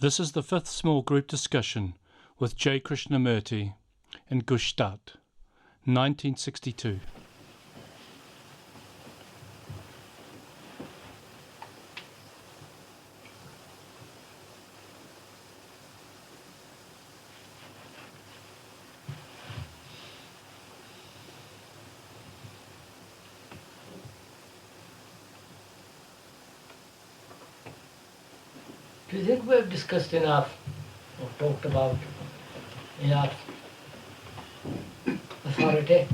This is the fifth small group discussion with J. Krishnamurti in Gstaad, 1962. Do you think we have discussed enough or talked about enough authority?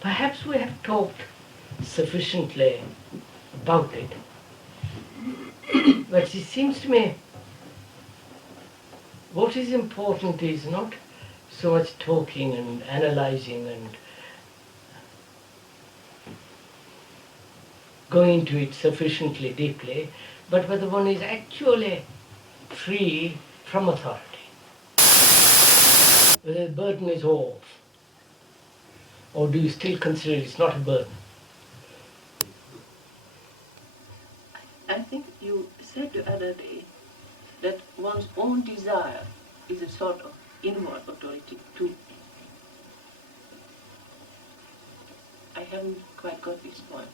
Perhaps we have talked sufficiently about it, but it seems to me what is important is not so much talking and analyzing and going into it sufficiently deeply, but whether one is actually free from authority, whether the burden is off, or do you still consider it's not a burden? I think you said the other day that one's own desire is a sort of inward authority too. I haven't quite got this point.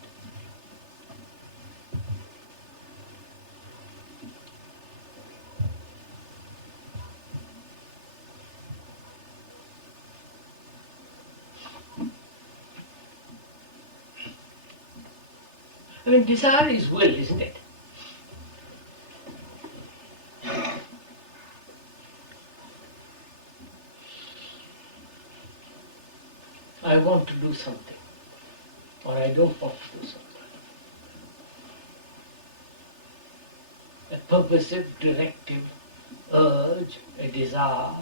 I mean, desire is will, isn't it? I want to do something, or I don't want to do something. A purposive, directive urge, a desire,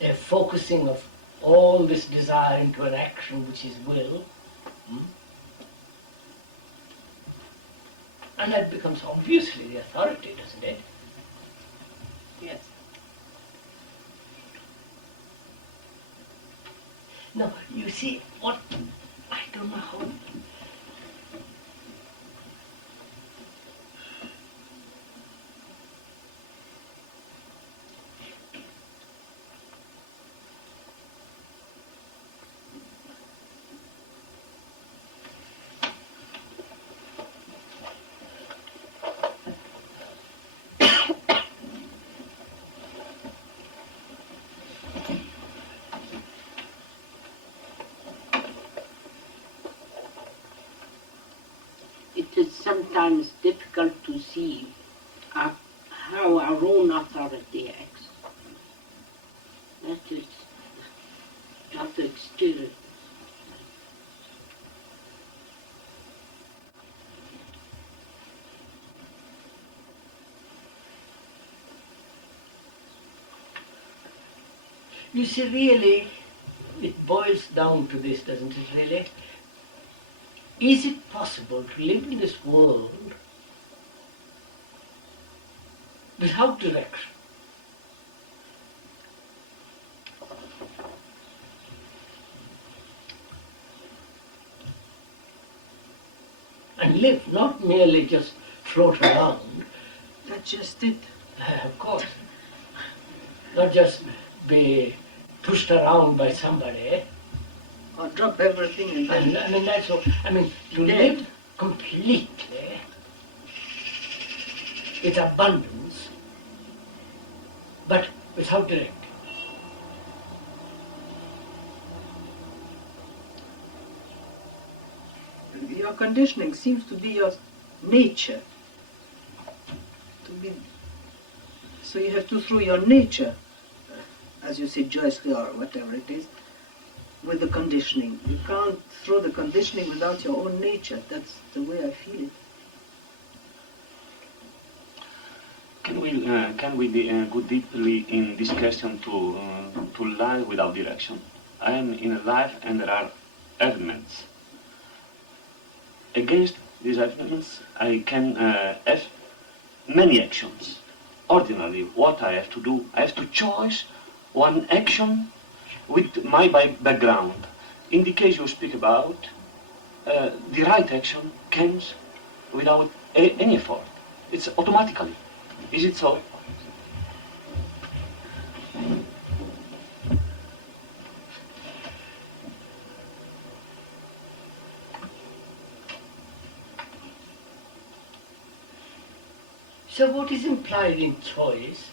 a focusing of all this desire into an action which is will. And that becomes obviously the authority, doesn't it? Yes. No, you see, what, I don't know how. It is sometimes difficult to see how our own authority acts. That is, you have to experience. You see, really, it boils down to this, doesn't it, really? Is it possible to live in this world without direction? And live, not merely just float around. That's just it. Of course. Not just be pushed around by somebody. Or drop everything and then... I mean, that's all. I mean, to live completely with abundance, but without direction. Your conditioning seems to be your nature. So you have to throw your nature, as you say, joyously or whatever it is, with the conditioning. You can't throw the conditioning without your own nature. That's the way I feel it. Can we go deeply in this question to life without direction? I am in a life and there are elements. Against these elements, I can have many actions. Ordinarily, what I have to do, I have to choose one action with my background. In the case you speak about, the right action comes without any effort. It's automatically. Is it so? So what is implied in choice?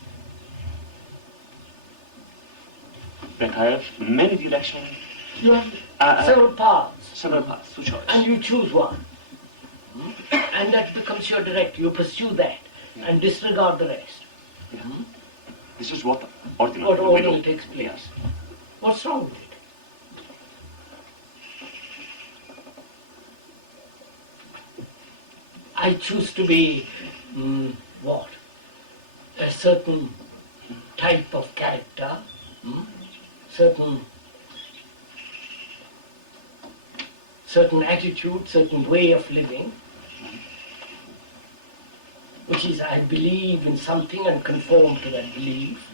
That I have many directions, You have several paths, several paths to choice. and you choose one. And that becomes your directive. You pursue that and disregard the rest. Yeah. This is what ordinarily What we ordinarily do. takes place. Yes. What's wrong with it? I choose to be, what? A certain type of character, certain attitude, certain way of living, which is I believe in something and conform to that belief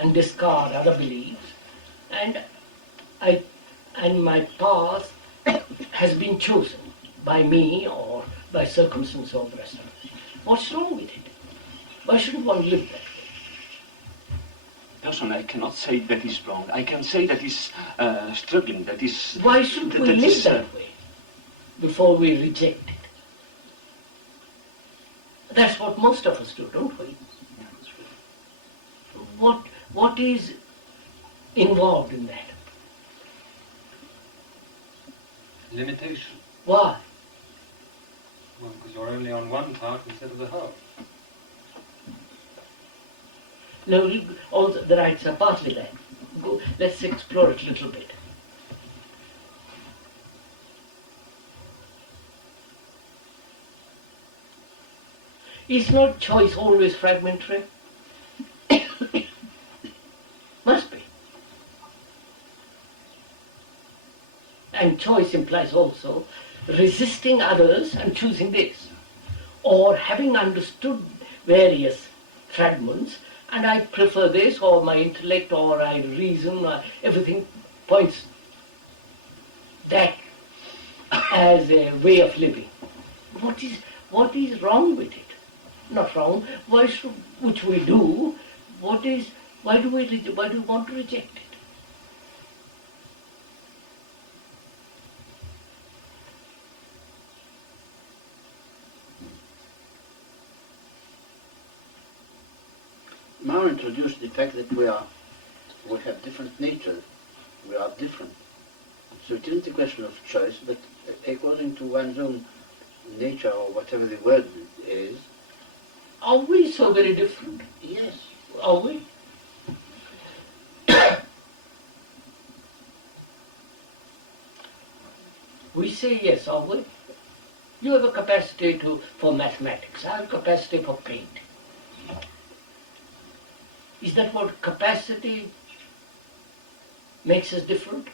and discard other beliefs, and my path has been chosen by me or by circumstance or the rest of it. What's wrong with it? Why shouldn't one live that way? Personally, I cannot say that is wrong. I can say that is struggling, that is... Why should we live that way before we reject it? That's what most of us do, don't we? Yeah, that's true. What is involved in that? Limitation. Why? Well, because you're only on one part instead of the whole. No, all the rights are partly that. Let's explore it a little bit. Is not choice always fragmentary? Must be. And choice implies also resisting others and choosing this, or having understood various fragments, and I prefer this, or my intellect, or I reason, or everything points that as a way of living. What is wrong with it? Not wrong. Which we do. Why do we want to reject it? Mao introduced the fact that we have different natures. We are different. So it isn't a question of choice, but according to one's own nature, or whatever the word is. Are we so very different? Yes. Are we? We say yes, are we? You have a capacity for mathematics. I have a capacity for painting. Is that what capacity makes us different?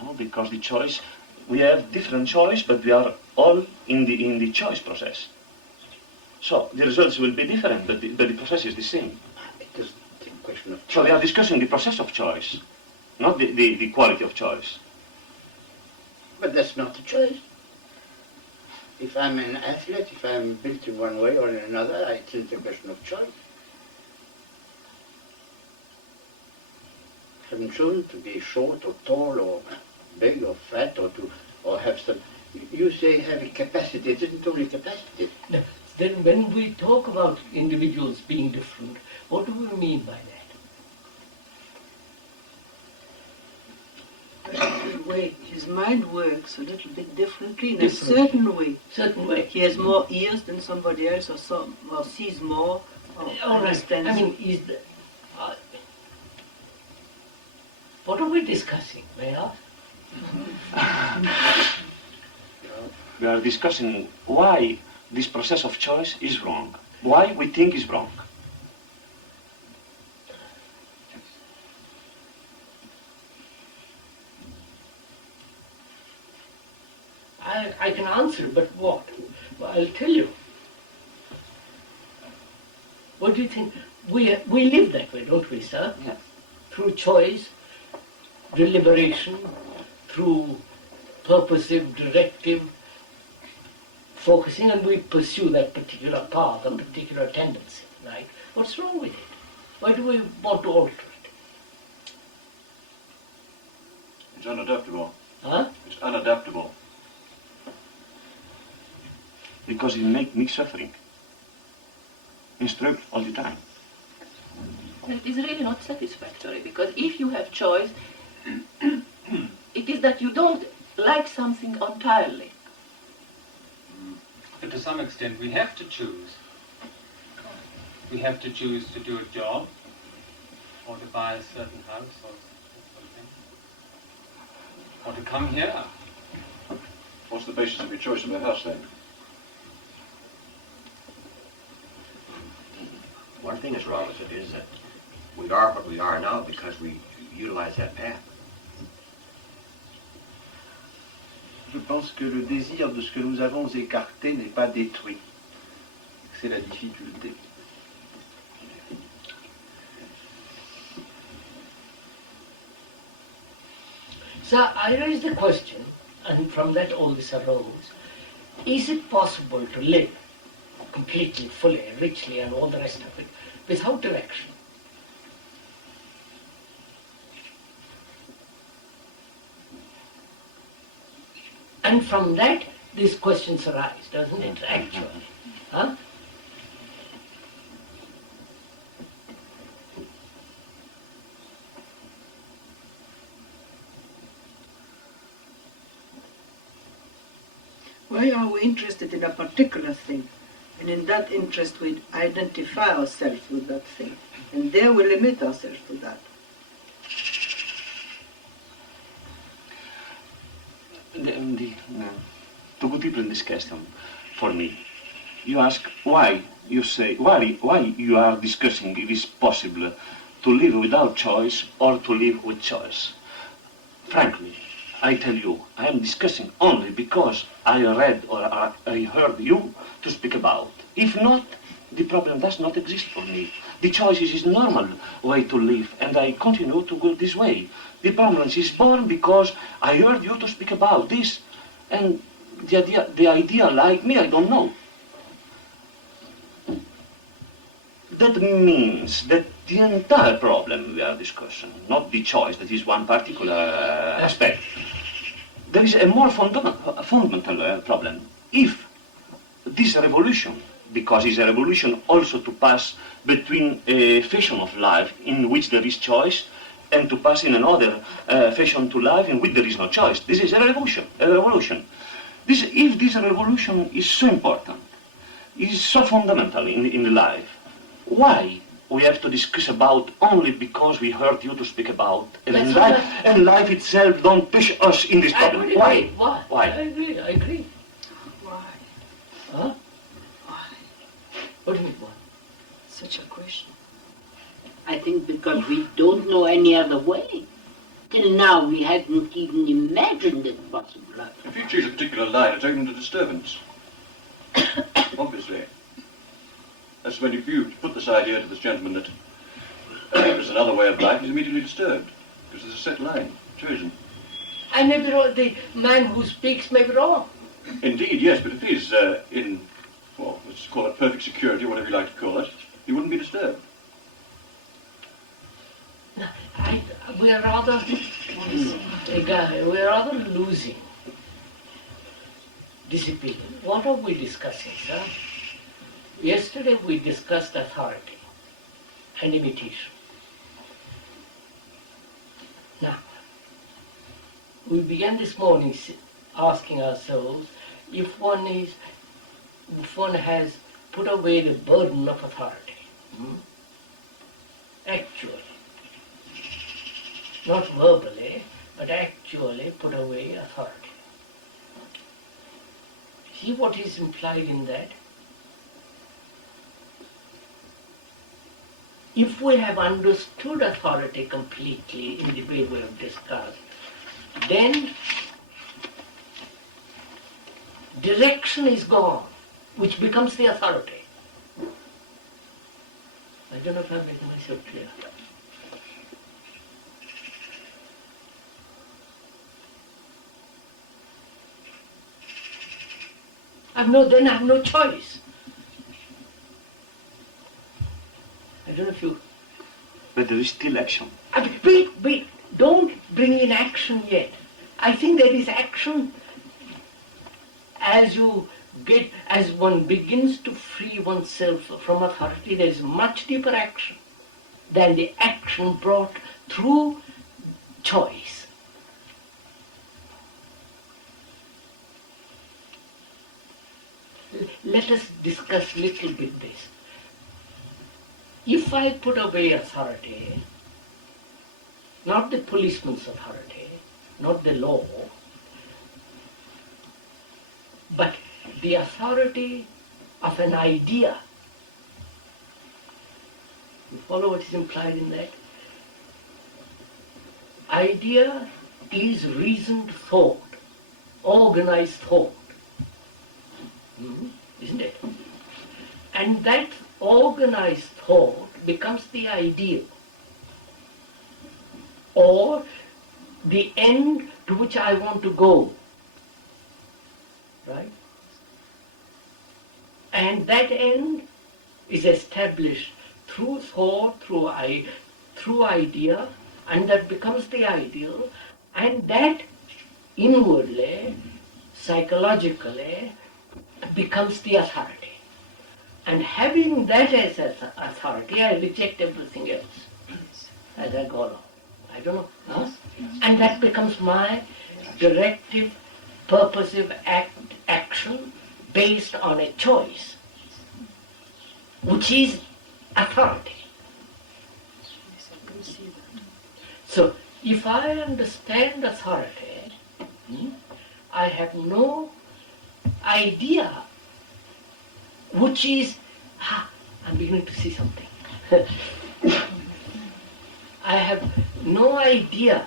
No, because the choice, we have different choice, but we are all in the choice process. So the results will be different, but the process is the same. It is a question of choice. So we are discussing the process of choice, not the quality of choice. But that's not a choice. If I'm an athlete, if I'm built in one way or in another, it isn't a question of choice. I'm chosen to be short or tall or big or fat or have some. You say have a capacity. It isn't only capacity. No. Then when we talk about individuals being different, what do we mean by that? The way his mind works a little bit differently in a certain way. Certain way. He has more ears than somebody else, or sees more, or All right. understands. I mean, what are we discussing, may I ask? We are discussing why this process of choice is wrong. Why we think is wrong. I can answer, but what? Well, I'll tell you. What do you think? We live that way, don't we, sir? Yes. Through choice, deliberation, through purposive, directive, focusing, and we pursue that particular path, a particular tendency, right? What's wrong with it? Why do we want to alter it? It's unadaptable. Huh? It's unadaptable. Because it makes me suffering. In struggle all the time. It is really not satisfactory, because if you have choice, it is that you don't like something entirely. But to some extent we have to choose. We have to choose to do a job, or to buy a certain house, or something, or to come here. What's the basis of your choice of a house then? One thing is wrong with it is that we are what we are now because we utilize that path. Je pense que le désir de ce que nous avons écarté n'est pas détruit. C'est la difficulté. So I raised the question, and from that all this arose, is it possible to live completely, fully, richly, and all the rest of it without direction? And from that, these questions arise, doesn't it, actually? Huh? Why are we interested in a particular thing? And in that interest we identify ourselves with that thing. And there we limit ourselves to that. To go deeper in this question, for me, you ask why you say, why you are discussing it is possible to live without choice or to live with choice. Frankly, I tell you, I am discussing only because I read or I heard you to speak about. If not, the problem does not exist for me. The choice is a normal way to live, and I continue to go this way. The problem is born because I heard you to speak about this, and the idea like me, I don't know. That means that the entire problem we are discussing, not the choice, that is one particular aspect. There is a more fundamental problem. If this revolution, because it's a revolution also to pass between a fashion of life in which there is choice and to pass in another fashion to life in which there is no choice. This is a revolution. If this revolution is so important, is so fundamental in life, why we have to discuss about only because we heard you to speak about and life itself don't push us in this problem? Why? Why? I agree. Why? Huh? Why? What do you mean, why? Such a question. I think because we don't know any other way. Till now we hadn't even imagined it possible. If you choose a particular line, it's open to disturbance. Obviously. That's when if you put this idea to this gentleman that there's another way of life, he's immediately disturbed. Because there's a set line chosen. I may be wrong. The man who speaks may be wrong. Indeed, yes, but if he's in, well, let's call it perfect security, or whatever you like to call it, he wouldn't be disturbed. We are rather losing, dissipating. What are we discussing, sir? Yesterday we discussed authority and imitation. Now, we began this morning asking ourselves if one has put away the burden of authority. Actually. Not verbally, but actually put away authority. See what is implied in that? If we have understood authority completely in the way we have discussed, then direction is gone, which becomes the authority. I don't know if I'm making myself clear. then I have no choice. I don't know if you... But there is still action. Wait, don't bring in action yet. I think there is action as one begins to free oneself from authority. There is much deeper action than the action brought through choice. Let us discuss little bit this. If I put away authority, not the policeman's authority, not the law, but the authority of an idea. You follow what is implied in that? Idea is reasoned thought, organized thought. Isn't it? And that organized thought becomes the ideal, or the end to which I want to go. Right? And that end is established through thought, through idea, and that becomes the ideal, and that inwardly, psychologically, becomes the authority. And having that as authority, I reject everything else as I go along. I don't know. Huh? And that becomes my directive, purposive action based on a choice, which is authority. So, if I understand authority, I have no idea which is, I'm beginning to see something. I have no idea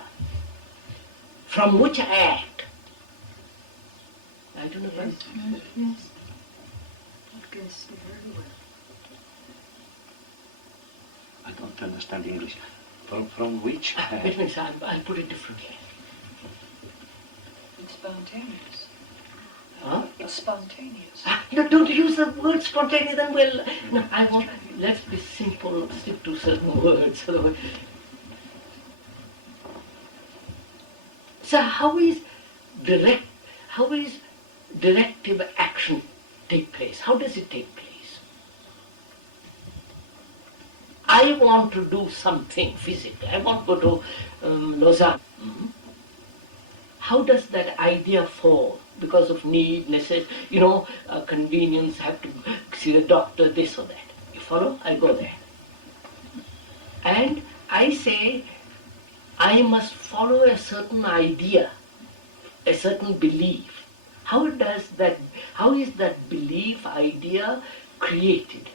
from which I act. I don't know if I'm... Yes. I can see very well. I don't understand English. From which? Wait a minute, I'll put it differently. It's spontaneous. Huh? It's spontaneous. No, don't use the word spontaneous, then well, no, let's be simple, stick to certain words. So how is directive action take place? How does it take place? I want to do something physically. I want to go to Lausanne. How does that idea fall? Because of need, necessity, convenience, have to see the doctor, this or that. You follow? I go there. And I say, I must follow a certain idea, a certain belief. How is that belief, idea created?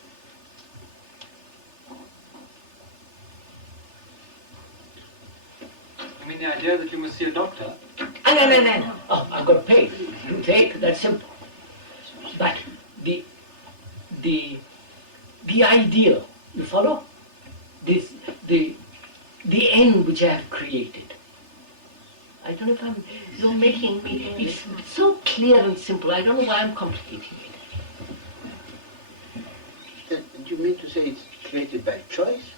You mean the idea that you must see a doctor? No. Oh, I've got to pay. To take, that's simple. But the ideal, you follow? The end which I have created. I don't know if you're making me, it's so clear and simple. I don't know why I'm complicating it. Do you mean to say it's created by choice?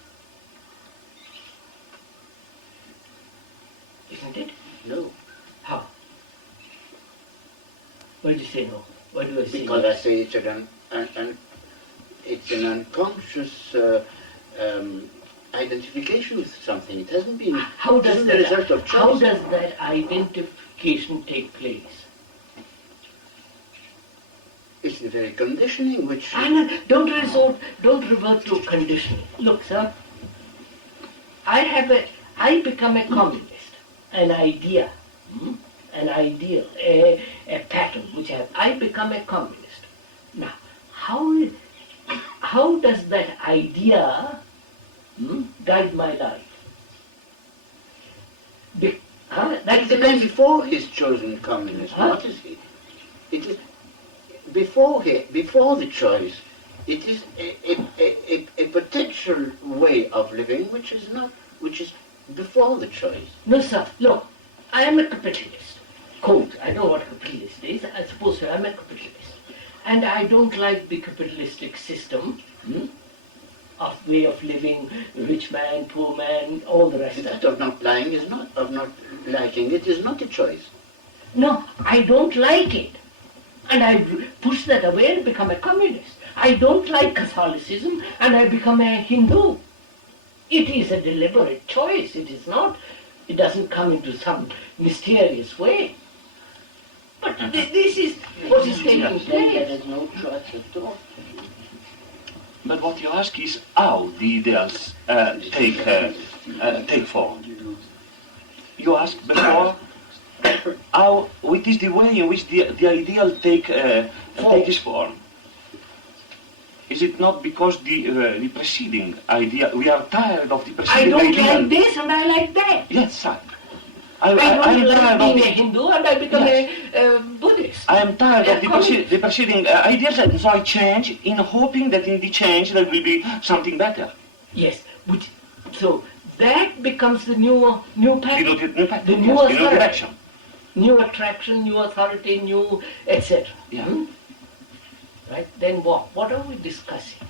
Isn't it? No. How? Why do you say no? Why do I say Because yes? I say it's an unconscious identification with something. It hasn't been the result of choice. How does that identification take place? It's the very conditioning which... Don't revert to conditioning. Look, sir, I become a communist, an idea, an ideal, a pattern which I become a communist. Now, how does that idea guide my life? That's the man before he's chosen communism. What is he? It is before the choice. It is a potential way of living which is before the choice. No, sir. Look, I am a capitalist. Quote. I know what a capitalist is. I suppose I'm a capitalist. And I don't like the capitalistic system of way of living, rich man, poor man, all the rest of That it. of not lying is not, of not liking it is not a choice. No, I don't like it. And I push that away and become a communist. I don't like Catholicism and I become a Hindu. It is a deliberate choice. It is not, it doesn't come into some mysterious way. But this is what is taking There place. is no choice at all. But what you ask is how the ideals take form. You asked before how, what is the way in which the ideal take its form? Is it not because the preceding idea, we are tired of the I preceding don't ideal? like this and I like that. Yes, sir. I don't like tired being of a it. Hindu and I become Yes. a Buddhist. I am tired of communist. the preceding ideas, and so I change in hoping that in the change there will be something better. Yes, so that becomes the new pattern, New pattern, the new yes, the new authority, direction. new attraction, new authority, new etc. Yeah. Right? Then what? What are we discussing?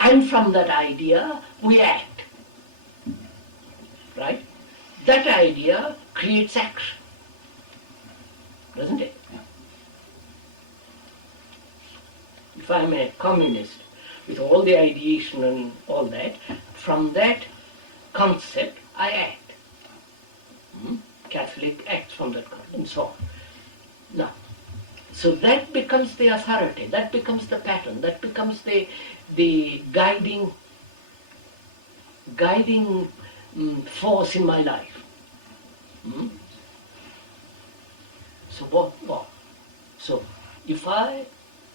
And from that idea, we act. Right? That idea creates action. Doesn't it? Yeah. If I'm a communist, with all the ideation and all that, from that concept, I act. Catholic acts from that concept, and so on. Now, so that becomes the authority, that becomes the pattern, that becomes the guiding force in my life. So what? So if I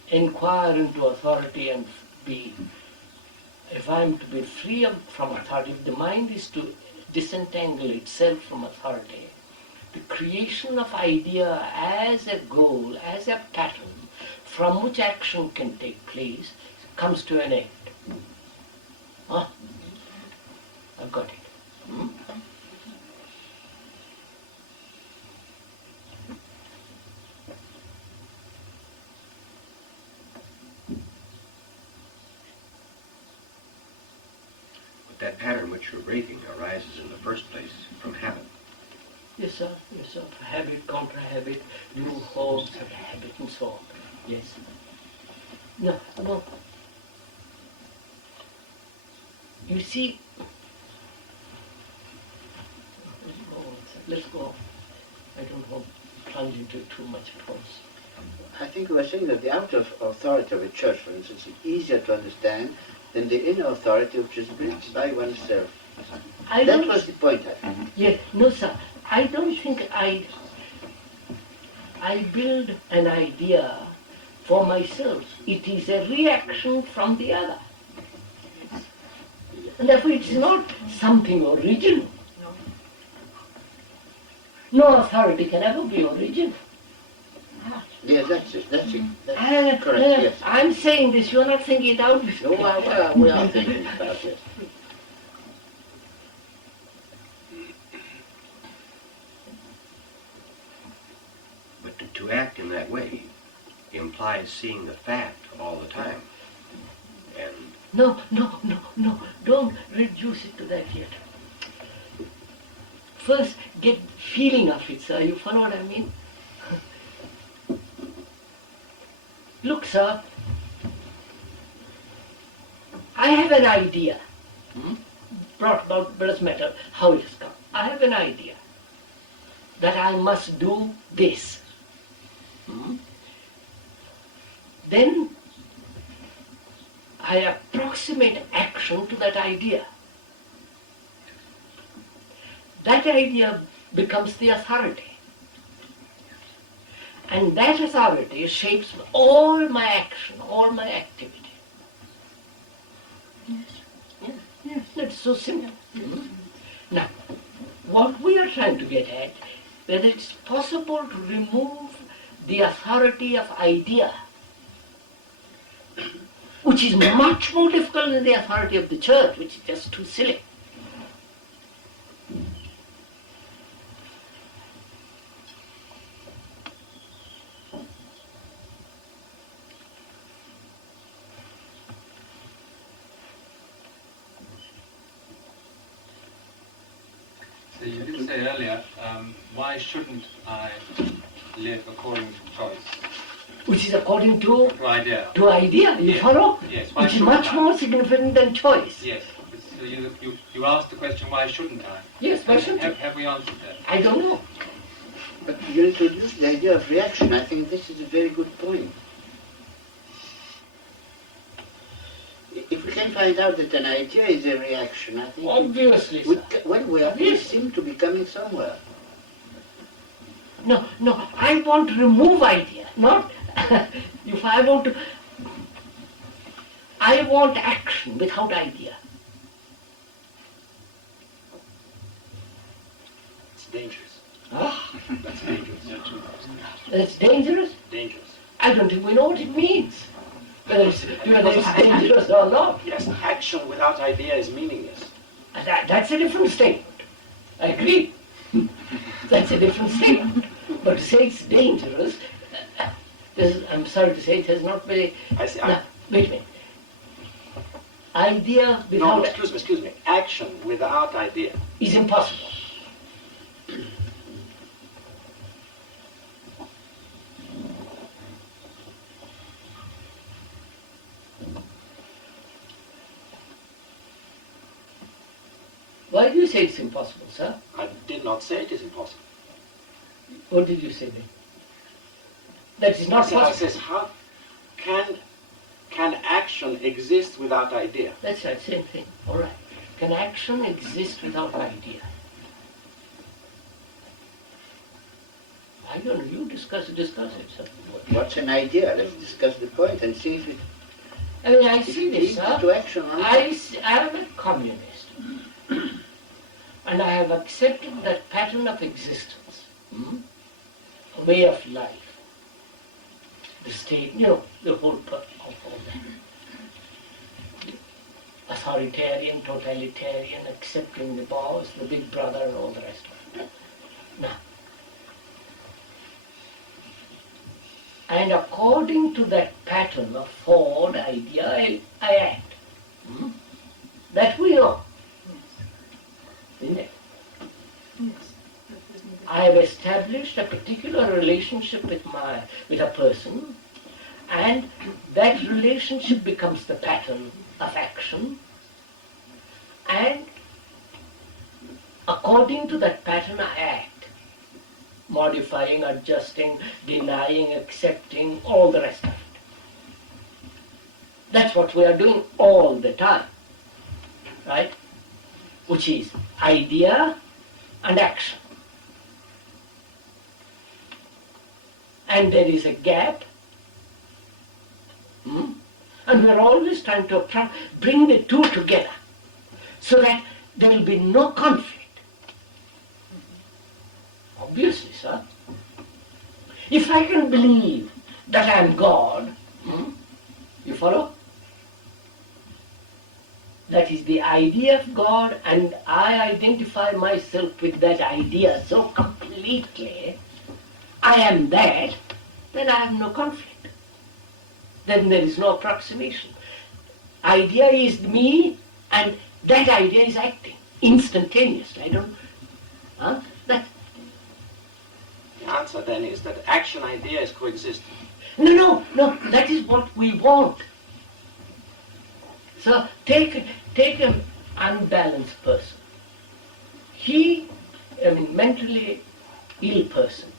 inquire into authority and if I am to be free from authority, if the mind is to disentangle itself from authority, the creation of idea as a goal, as a pattern from which action can take place, comes to an end. I've got it. But that pattern which you're breaking arises in the first place from habit. Yes, sir. Yes, sir. Habit, contra habit, new forms of habit, and so on. Yes. No. You see, let's go. I don't want to plunge into too much at once. I think we were saying that the outer authority of a church, for instance, is easier to understand than the inner authority which is built by oneself. That was the point, I think. Yes, no, sir. I don't think I build an idea for myself. It is a reaction from the other. And therefore it's not something original. No authority can ever be original. Yes, that's it. That's correct, yes. I'm saying this, you're not thinking it out with No, me. we are thinking about it. But to act in that way implies seeing the fact all the time. And No, don't reduce it to that yet. First, get feeling of it, sir. You follow what I mean? Look, sir, I have an idea, brought about, but it doesn't matter how it has come. I have an idea that I must do this. Then I approximate action to that idea. That idea becomes the authority. And that authority shapes all my action, all my activity. Yes, that's so simple. Now, what we are trying to get at, whether it's possible to remove the authority of idea, which is much more difficult than the authority of the church, which is just too silly. say earlier, why shouldn't I live according to choice? Which is according to idea. To idea, you Yes. follow? Yes. Why Which is shouldn't much I? more significant than choice. Yes. So you asked the question, why shouldn't I? Yes, why shouldn't you? Have we answered that? I don't know. But you introduced the idea of reaction. I think this is a very good point. If we can find out that an idea is a reaction, I think Obviously, we, sir. we seem to be coming somewhere. No, I want to remove idea, not if I want action without idea. It's dangerous. Huh? That's dangerous. That's dangerous? Dangerous. I don't think we know what it means. Whether it's dangerous or not. Yes, action without idea is meaningless. That's a different statement. I agree. That's a different statement. But to say it's dangerous, I'm sorry to say it has not very... I see. Now, wait a minute. Idea without... No, excuse me. Action without idea is impossible. Why do you say it's impossible, sir? I did not say it is impossible. What did you say then? That is not possible. I says, how can action exist without idea? That's right, same thing. All right. Can action exist without idea? I don't know. You discuss it, sir. What's an idea? Let's discuss the point and see if it... I mean, I see this, sir. To action or not. I am a communist. And I have accepted that pattern of existence, a way of life, the state, the whole purpose of all that. Authoritarian, totalitarian, accepting the boss, the big brother, and all the rest of it. Now, and according to that pattern of forward idea, I act. That we know. Isn't it? Yes. I have established a particular relationship with a person, and that relationship becomes the pattern of action, and according to that pattern I act, modifying, adjusting, denying, accepting, all the rest of it. That's what we are doing all the time, right? Which is idea and action. And there is a gap, and we're always trying to bring the two together so that there will be no conflict. Obviously, sir. If I can believe that I am God, you follow? That is the idea of God, and I identify myself with that idea so completely, I am that, then I have no conflict. Then there is no approximation. Idea is me, and that idea is acting instantaneously. That. The answer then is that action idea is coexisting. No, that is what we want. So take an unbalanced person. Mentally ill person.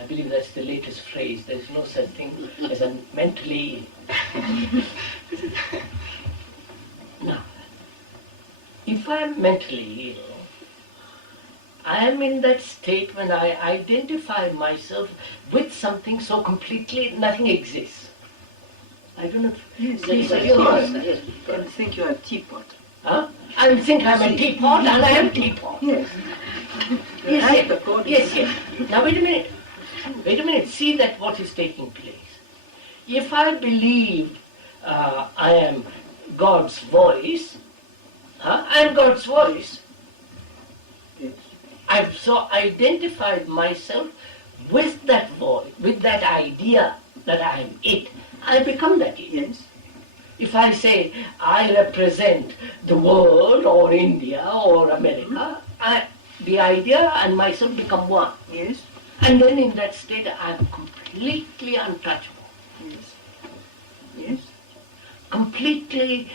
I believe that's the latest phrase. There is no such thing as a mentally ill. Now, if I am mentally ill, I am in that state when I identify myself with something so completely nothing exists. I don't know. Yes, I think you are a teapot. Huh? I think I'm a teapot and I am a teapot. Yes. Yes. Now wait a minute. See that what is taking place. If I believe I am God's voice, I am God's voice. Yes. I've so identified myself with that voice, with that idea that I am it. I become that it. Yes. If I say I represent the world or India or America, the idea and myself become one. Yes. And then in that state I am completely untouchable. Yes. Yes. Completely,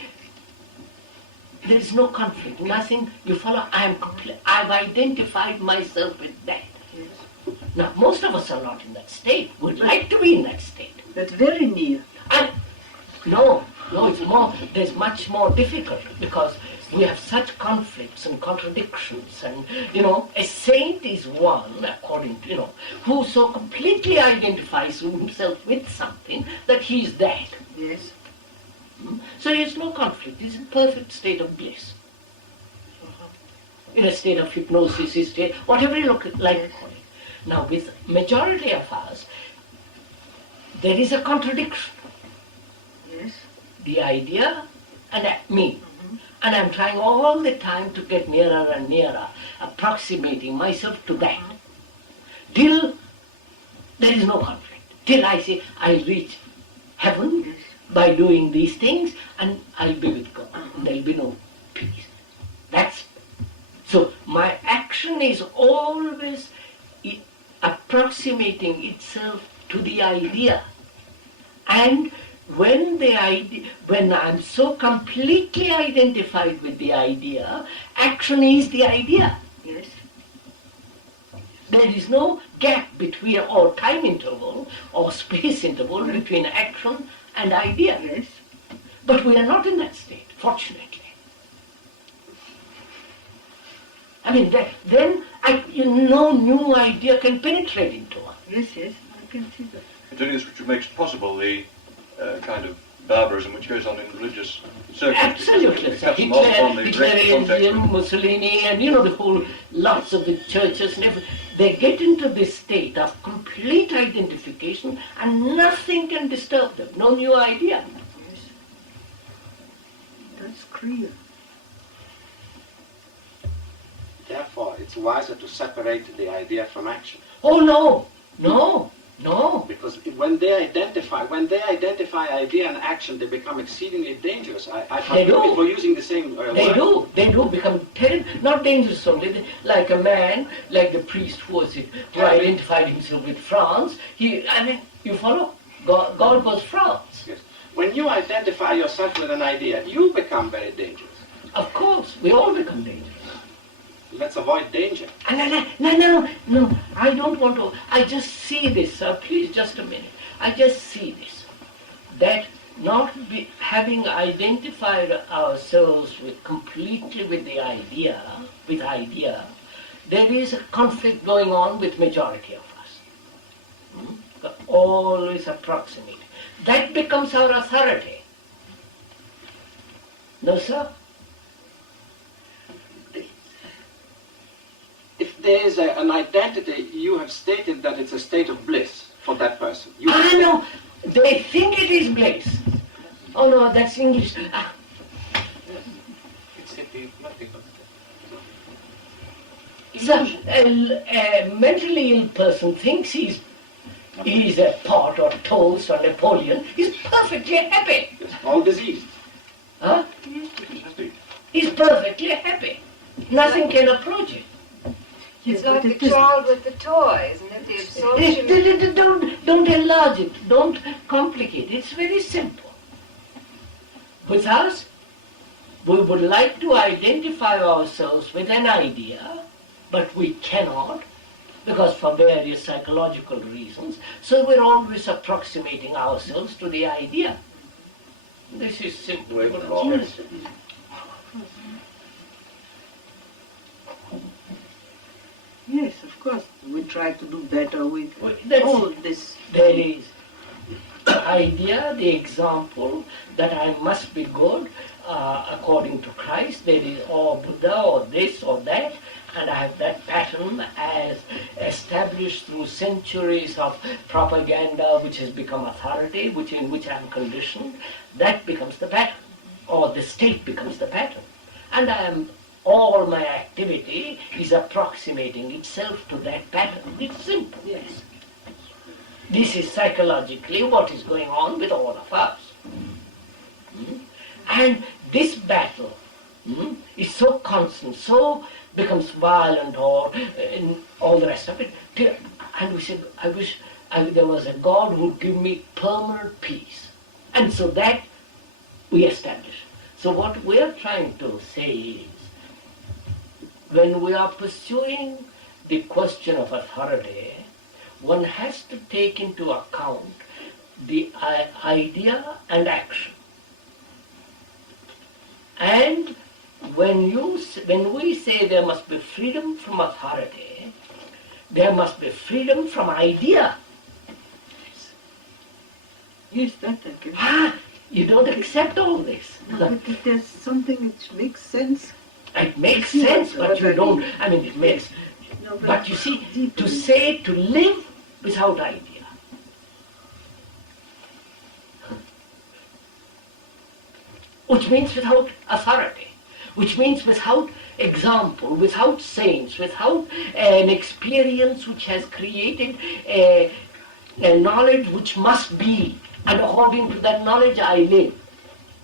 there is no conflict, nothing, you follow, I've identified myself with that. Yes. Now, most of us are not in that state. We'd like to be in that state. That's very near. And no, it's more, there's much more difficult because we have such conflicts and contradictions and, a saint is one, according to, who so completely identifies himself with something that he is that. Yes. So there's no conflict. It's a perfect state of bliss. In a state of hypnosis, state, whatever you like to call it. Now, with majority of us, there is a contradiction. Yes. The idea and me. And I'm trying all the time to get nearer and nearer, approximating myself to that. Till there is no conflict. Till I say, I'll reach heaven by doing these things and I'll be with God. And there'll be no peace. That's so my action is always approximating itself to the idea. And when I'm so completely identified with the idea, action is the idea. Yes. There is no gap between, or time interval, or space interval between action and idea. Yes. But we are not in that state, fortunately. I mean, then no new idea can penetrate into one. Yes, yes, I can see that. It's only this which makes possible the kind of barbarism which goes on in religious circles. Absolutely. Hitler, Mussolini, and the whole lots of the churches and everything. They get into this state of complete identification and nothing can disturb them. No new idea. Yes. That's clear. Therefore, it's wiser to separate the idea from action. Oh no. Because when they identify idea and action, they become exceedingly dangerous. I forgive me for using the same word. They do become terrible, not dangerous only, like a man, like the priest who identified himself with France, you follow? God was France. Yes. When you identify yourself with an idea, you become very dangerous. Of course, we all become dangerous. Let's avoid danger. No, I don't want to. I just see this, sir. Please, just a minute. I just see this. That having identified ourselves completely with the idea, there is a conflict going on with majority of us. Always approximate. That becomes our authority. No, sir? If there is an identity, you have stated that it's a state of bliss for that person. No, they think it is bliss. Oh no, that's English. So, a mentally ill person thinks he's a pot or toast or Napoleon. He's perfectly happy. Yes, all diseased. Huh? He's perfectly happy. Nothing can approach it. It's like the child with the toy, isn't it? The absorption. Don't enlarge it. Don't complicate it. It's very simple. With us, we would like to identify ourselves with an idea, but we cannot, because for various psychological reasons, so we're always approximating ourselves to the idea. This is simple. Yes, of course. We try to do better with all this. There is the idea, the example that I must be good according to Christ. There is or Buddha or this or that, and I have that pattern as established through centuries of propaganda, which has become authority, in which I am conditioned. That becomes the pattern, or the state becomes the pattern, and all my activity is approximating itself to that pattern. It's simple. Yes. This is psychologically what is going on with all of us. And this battle is so constant, so becomes violent or all the rest of it. And we said, I wish there was a God who would give me permanent peace. And so that we established. So what we are trying to say is, when we are pursuing the question of authority, one has to take into account the idea and action. And when we say there must be freedom from authority, there must be freedom from idea. Yes, that I can. You don't accept all this. No, but if there's something which makes sense. It makes sense, but you don't. I mean, it makes. No, but you see, to say to live without idea. Which means without authority, which means without example, without saints, without an experience which has created a knowledge which must be, and according to that knowledge I live.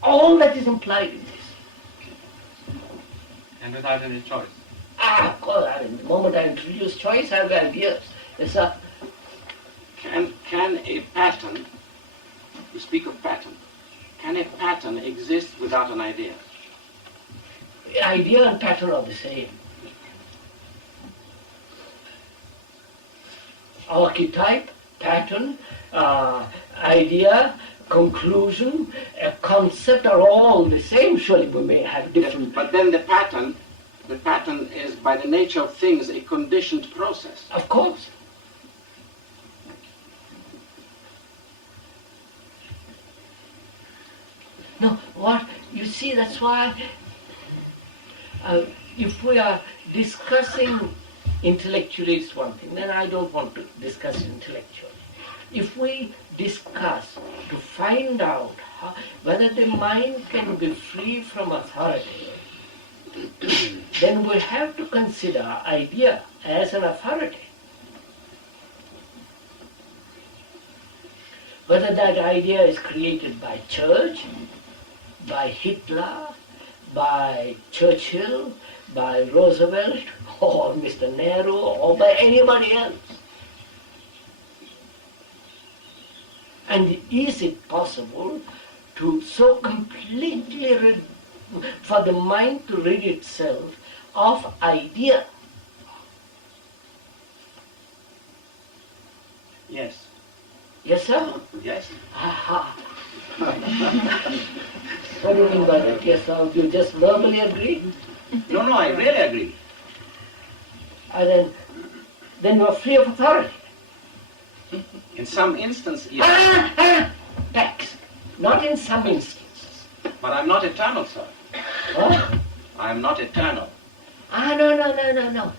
All that is implied in this. And without any choice. Of course, the moment I introduce choice, I have ideas. Yes, sir. Can a pattern, we speak of pattern, can a pattern exist without an idea? Idea and pattern are the same. Archetype, pattern, idea, conclusion, concept are all the same. Surely we may have different. But then the pattern is by the nature of things a conditioned process. Of course. No, what you see, that's why if we are discussing intellectually it's one thing, then I don't want to discuss intellectually. If we discuss to find out whether the mind can be free from authority, then we have to consider idea as an authority. Whether that idea is created by church, by Hitler, by Churchill, by Roosevelt, or Mr. Nehru, or by anybody else. And is it possible to so completely for the mind to rid itself of idea? Yes. Yes, sir? Yes. Aha. What do you mean by that? Yes, sir? You just verbally agree? No, I really agree. Then you are free of authority. In some instances, yes. Facts. Not in some instances. But I'm not eternal, sir. What? I am not eternal. No.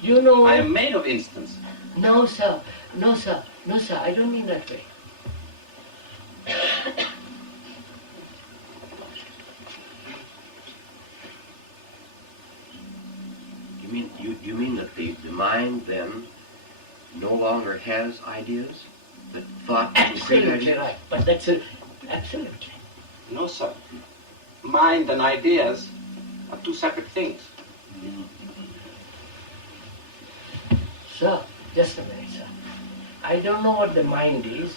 You know... I am made of instance. No, sir. I don't mean that way. You mean that the mind then no longer has ideas? That thought can create Absolutely ideas? right. But that's it. Absolutely. No, sir. Mind and ideas are two separate things. Sir, just a minute, sir. I don't know what the mind is.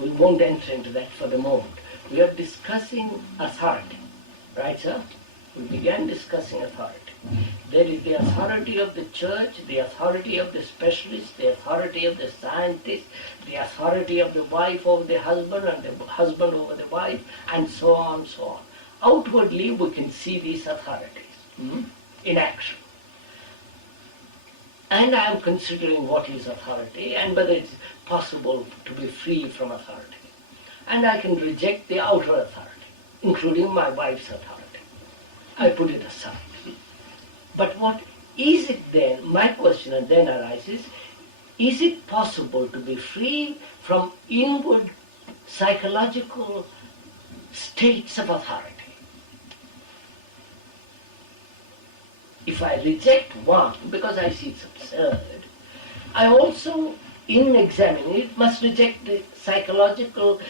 We won't enter into that for the moment. We are discussing authority. Right, sir? We began discussing authority. There is the authority of the church, the authority of the specialist, the authority of the scientist, the authority of the wife over the husband and the husband over the wife, and so on, so on. Outwardly, we can see these authorities in action. And I am considering what is authority and whether it's possible to be free from authority. And I can reject the outer authority, including my wife's authority. I put it aside. But what is it then? My question then arises, is it possible to be free from inward psychological states of authority? If I reject one, because I see it's absurd, I also, in examining it, must reject the psychological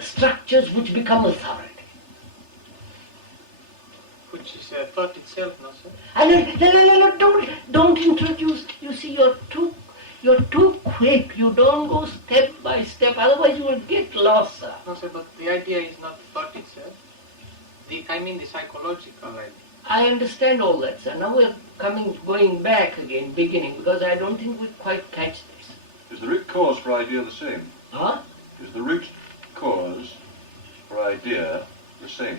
structures which become authority. which is thought itself, no, sir? No, don't introduce. You see, you're too quick. You don't go step by step. Otherwise, you will get lost, sir. No, sir, but the idea is not thought itself. I mean the psychological idea. I understand all that, sir. Now we're going back again, beginning, because I don't think we quite catch this. Is the root cause for idea the same? Huh? Is the root cause for idea the same?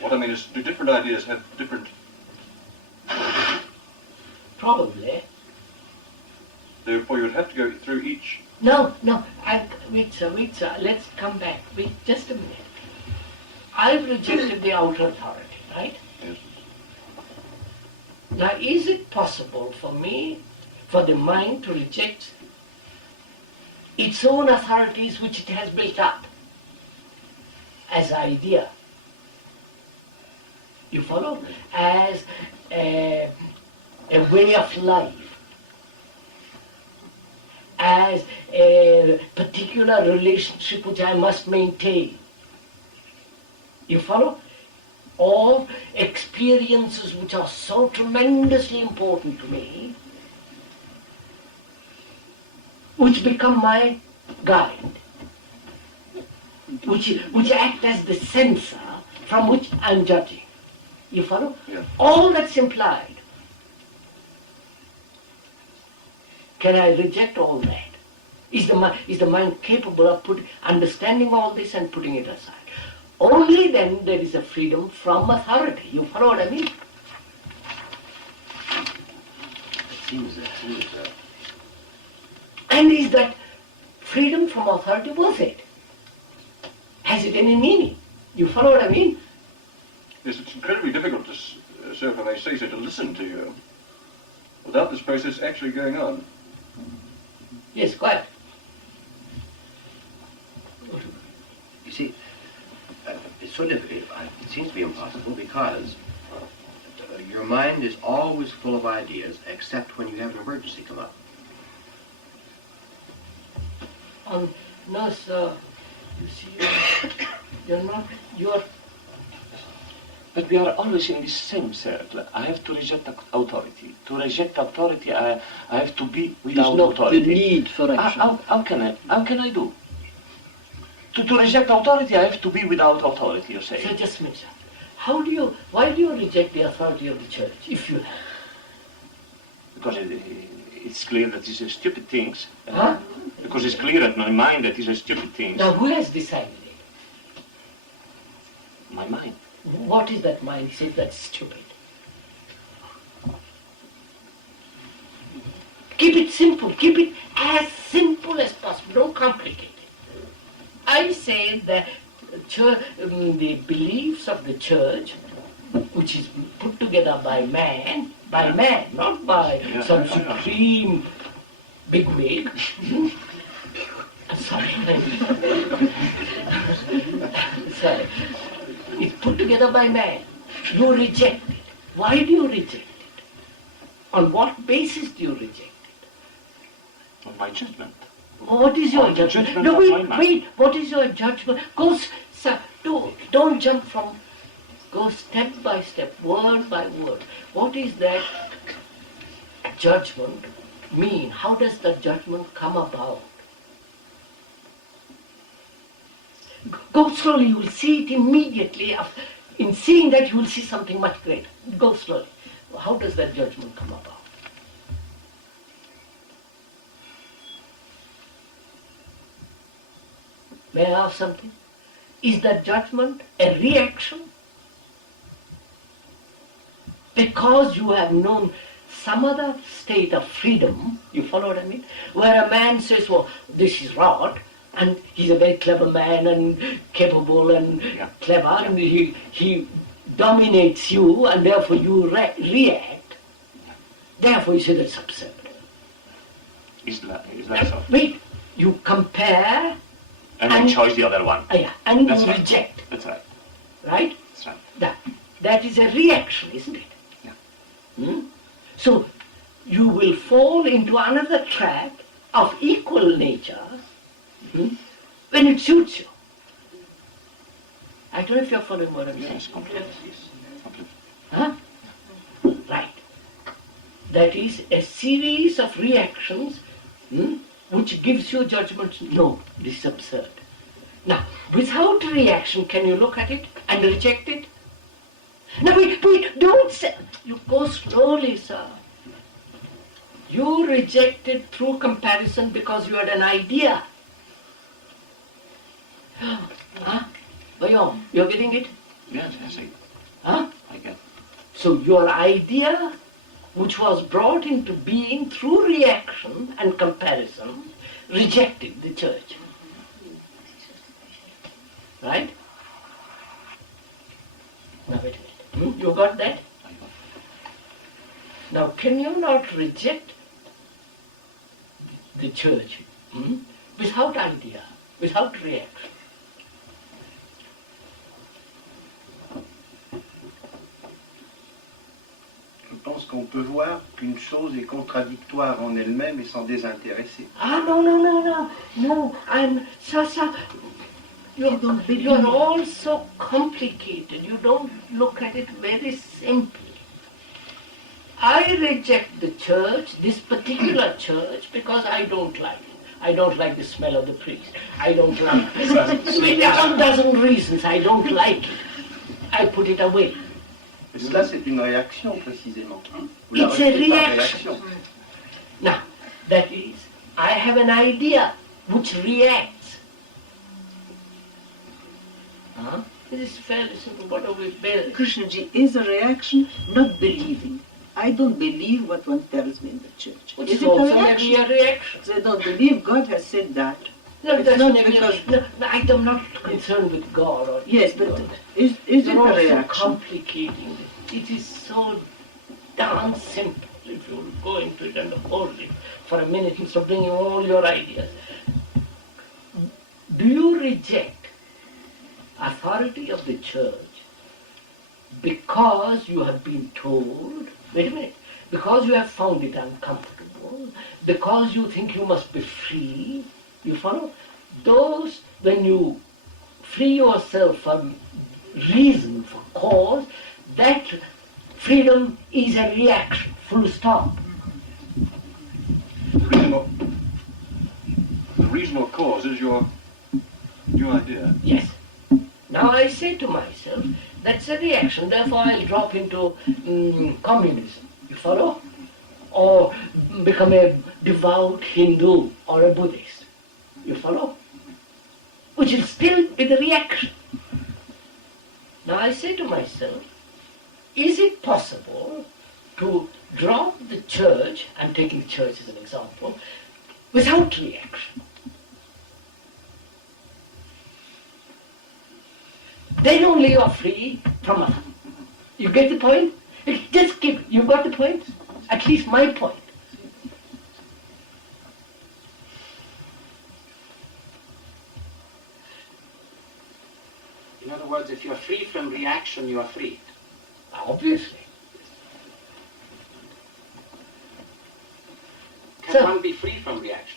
What I mean is, do different ideas have different... Probably. Therefore, you would have to go through each... No. Wait, sir. Let's come back. Wait, just a minute. I've rejected the outer authority, right? Yes. Now, is it possible for the mind to reject its own authorities which it has built up as idea? You follow? As a way of life, as a particular relationship which I must maintain. You follow? All experiences which are so tremendously important to me, which become my guide, which act as the censor from which I'm judging. You follow? Yeah. All that's implied. Can I reject all that? Is the mind capable of understanding all this and putting it aside? Only then there is a freedom from authority. You follow what I mean? It seems And is that freedom from authority worth it? Has it any meaning? You follow what I mean? Yes, it's incredibly difficult to, so if I may say so, to listen to you without this process actually going on. Yes, quite. You see, it's so difficult. It seems to be impossible because your mind is always full of ideas except when you have an emergency come up. No, sir. You see, you're... But we are always in the same circle. I have to reject authority. To reject authority, I have to be without authority. The need for action. How can I do? To reject authority, I have to be without authority, you say. So just a minute, sir. Why do you reject the authority of the church, if you have? Because it's clear that these are stupid things. Huh? Because it's clear at my mind that these are stupid things. Now, who has decided it? My mind. What is that mind says that's stupid? Keep it simple. Keep it as simple as possible. Don't complicate it. I say that the beliefs of the church, which is put together by man, not by some supreme bigwig. Sorry. Sorry. It's put together by man. You reject it. Why do you reject it? On what basis do you reject it? On my judgment. What is your judgment? No, wait. What is your judgment? Don't jump from. Go step by step, word by word. What is that judgment mean? How does that judgment come about? Go slowly, you will see it immediately. In seeing that, you will see something much greater. Go slowly. How does that judgment come about? May I ask something? Is that judgment a reaction? Because you have known some other state of freedom, you follow what I mean? Where a man says, well, this is right, and he's a very clever man and capable and clever, and he dominates you, and therefore you react. Therefore you say that's absurd. Is that so? Wait, you compare and then choose the other one. And that's you right. reject. That's right. Right? That's right. That is a reaction, isn't it? Yeah. So you will fall into another track of equal nature when it suits you. I don't know if you're following what I'm saying. Yes, completely. Huh? Right. That is a series of reactions which gives you judgment. No, this is absurd. Now, without reaction, can you look at it and reject it? No, wait, don't say. You go slowly, sir. You rejected through comparison because you had an idea. Huh? You're getting it? Yes, I see. Huh? I get. So your idea, which was brought into being through reaction and comparison, rejected the church. Right? Now wait a minute. You got that? Now can you not reject the church without idea, without reaction? Je pense qu'on peut voir qu'une chose est contradictoire en elle-même et s'en désintéresser. Ah, no. Sasa, you're all so complicated. You don't look at it very simply. I reject the church, this particular church, because I don't like it. I don't like the smell of the priest. I don't like it. There are a dozen reasons I don't like it. I put it away. Et cela, c'est une réaction, précisément. Vous It's a rejetez par reaction. Now, that is, I have an idea which reacts. Huh? This is fairly simple. What are we building? Krishnaji is a reaction, not believing. I don't believe what one tells me in the church. Which is is it also a reaction? maybe a reaction. They don't believe God has said that. No, It's that's not never because... no, I'm not concerned with God or Yes, but God. is it You're a also reaction? complicating it. It is so darn simple if you go into it and hold it for a minute instead of bringing all your ideas. Do you reject authority of the church because you have been told, wait a minute, because you have found it uncomfortable, because you think you must be free, you follow? Those, when you free yourself from reason, for cause, that freedom is a reaction, full stop. The reason or cause is your idea. Yes. Now I say to myself, that's a reaction, therefore I'll drop into communism, you follow? Or become a devout Hindu or a Buddhist, you follow? Which will still be the reaction. Now I say to myself, is it possible to drop the church, I'm taking the church as an example, without reaction? Then only you are free from other. You get the point? You got the point? At least my point. In other words, if you're free from reaction, you are free. Obviously. Can one be free from reactions?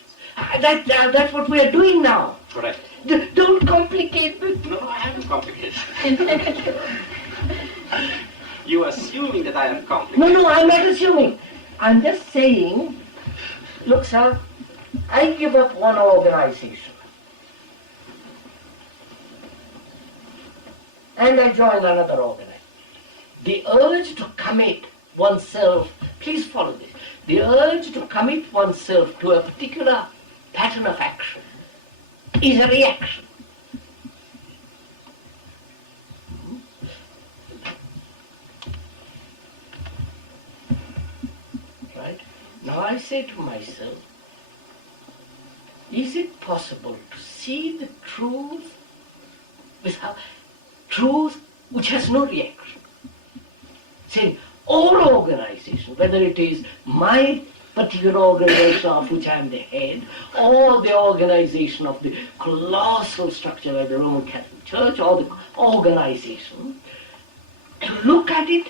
That's what we are doing now. Correct. Don't complicate it. No, I haven't complicated. You are assuming that I have complicated. No, I'm not assuming. I'm just saying, look, sir, I give up one organization. And I join another organization. The urge to commit oneself, please follow this, the urge to commit oneself to a particular pattern of action is a reaction. Right? Now I say to myself, is it possible to see the truth without truth which has no reaction? Saying all organizations, whether it is my particular organization of which I am the head, or the organization of the colossal structure like the Roman Catholic Church, or the organization, to look at it,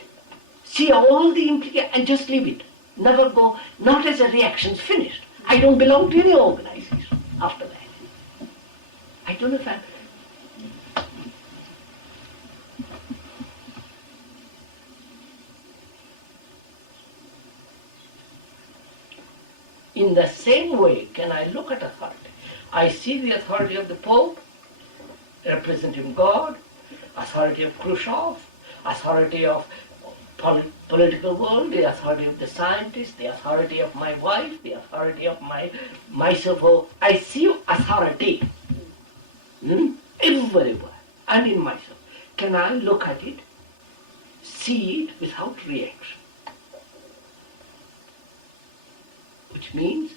see all the implications, and just leave it. Never go, not as a reaction, it's finished. I don't belong to any organization after that. I don't know if I... In the same way can I look at authority. I see the authority of the Pope, representing God, authority of Khrushchev, authority of political world, the authority of the scientist, the authority of my wife, the authority of myself. I see authority everywhere and in myself. Can I look at it, see it without reaction? Which means,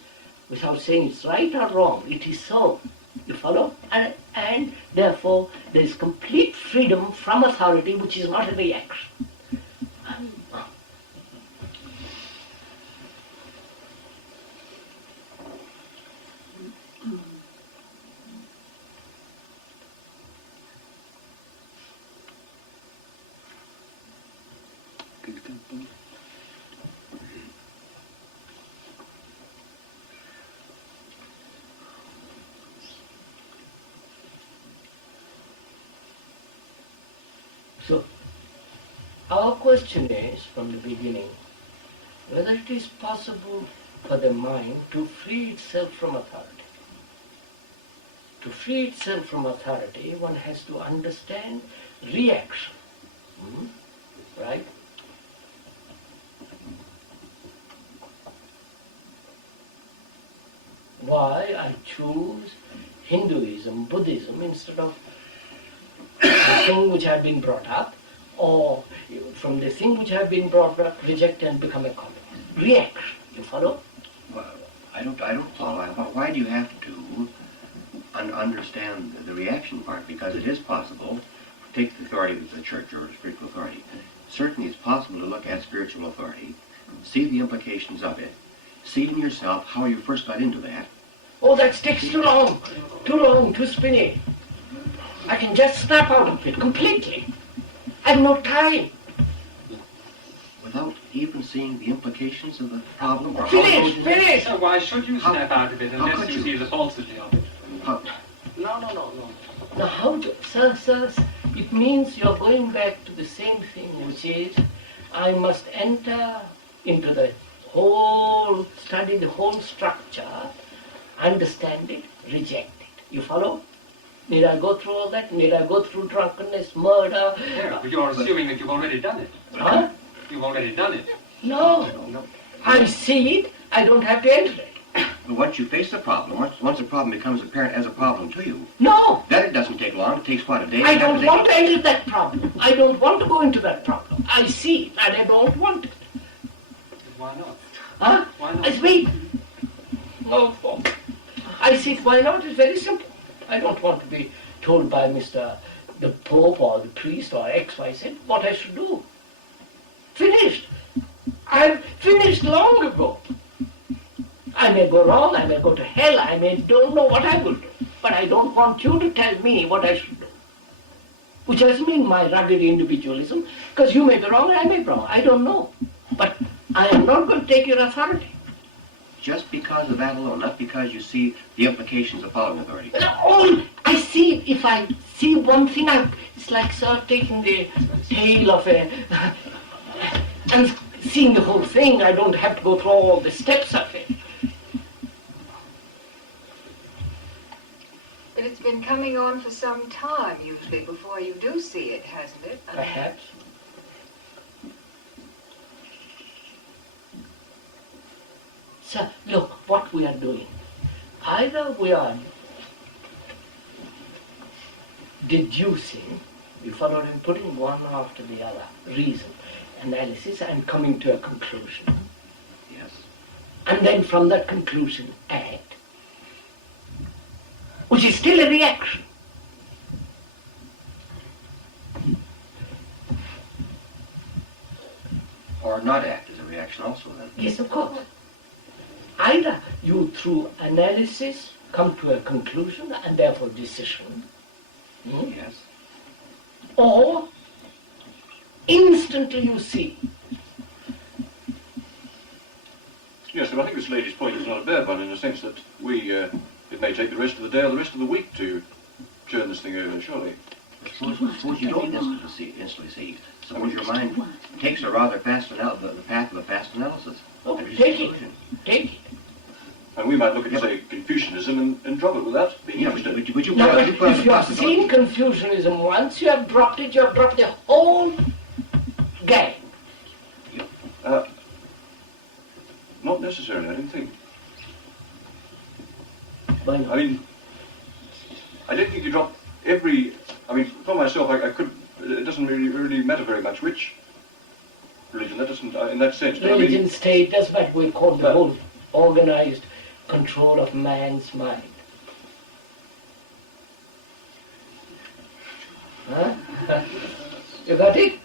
without saying it's right or wrong, it is so. You follow? And therefore, there is complete freedom from authority, which is not a reaction. So, our question is, from the beginning, whether it is possible for the mind to free itself from authority. To free itself from authority, one has to understand reaction. Right? Why I choose Hinduism, Buddhism instead of the thing which I've been brought up, or from the thing which I've been brought up, reject and become a communist. Reaction, you follow? Well, I don't follow. Why do you have to understand the reaction part? Because it is possible. Take the authority of the church or spiritual authority. Certainly it's possible to look at spiritual authority, see the implications of it, see in yourself how you first got into that. Oh, that takes too long, too spinny. I can just snap out of it completely. I have no time. Without even seeing the implications of the problem? Or Finish! So why should you snap out of it unless you see the falsity of it? No. Now how to, sir, it means you're going back to the same thing, which is, I must enter into the whole, study the whole structure, understand it, reject it. You follow? Need I go through all that? Need I go through drunkenness, murder? Yeah, but you're assuming that you've already done it. Huh? You've already done it. No. I see it, I don't have to enter it. But once you face the problem, once the problem becomes apparent as a problem to you, no, then it doesn't take long. It takes, what, a day? I don't want to enter that problem. I don't want to go into that problem. I see it and I don't want it. Why not? Huh? Why not? It's me. No, I see it. Why not? It's very simple. I don't want to be told by the Pope or the priest or XYZ what I should do. Finished. I've finished long ago. I may go wrong, I may go to hell, I don't know what I will do. But I don't want you to tell me what I should do. Which doesn't mean my rugged individualism, because you may be wrong and I may be wrong. I don't know. But I am not going to take your authority. Just because of that alone, not because you see the implications of following authority. I see, if I see one thing, it's like, sir, taking the tail of a... and seeing the whole thing. I don't have to go through all the steps of it. But it's been coming on for some time, usually, before you do see it, hasn't it? Perhaps. So, look, what we are doing. Either we are deducing, you follow him, putting one after the other, reason, analysis, and coming to a conclusion. Yes. And then from that conclusion, act. Which is still a reaction. Or not act as a reaction also then. Yes, of course. Either you, through analysis, come to a conclusion and therefore decision. Yes. Or instantly you see. Yes, but I think this lady's point is not a bad one in the sense that it may take the rest of the day or the rest of the week to churn this thing over, surely. Suppose you don't instantly see. Suppose your mind takes a rather fast the path of a fast analysis. Oh, take it. And we might look at, say, Confucianism and drop it without being interested. No, but if you have seen Confucianism once, you have dropped it, you have dropped the whole gang. Not necessarily, I don't think. Why not? I mean, I don't think you drop every... I mean, for myself, I could... It doesn't really matter very much which religion. That doesn't, in that sense. Religion, I mean, state, that's what we call the whole organized control of man's mind. Huh? You got it?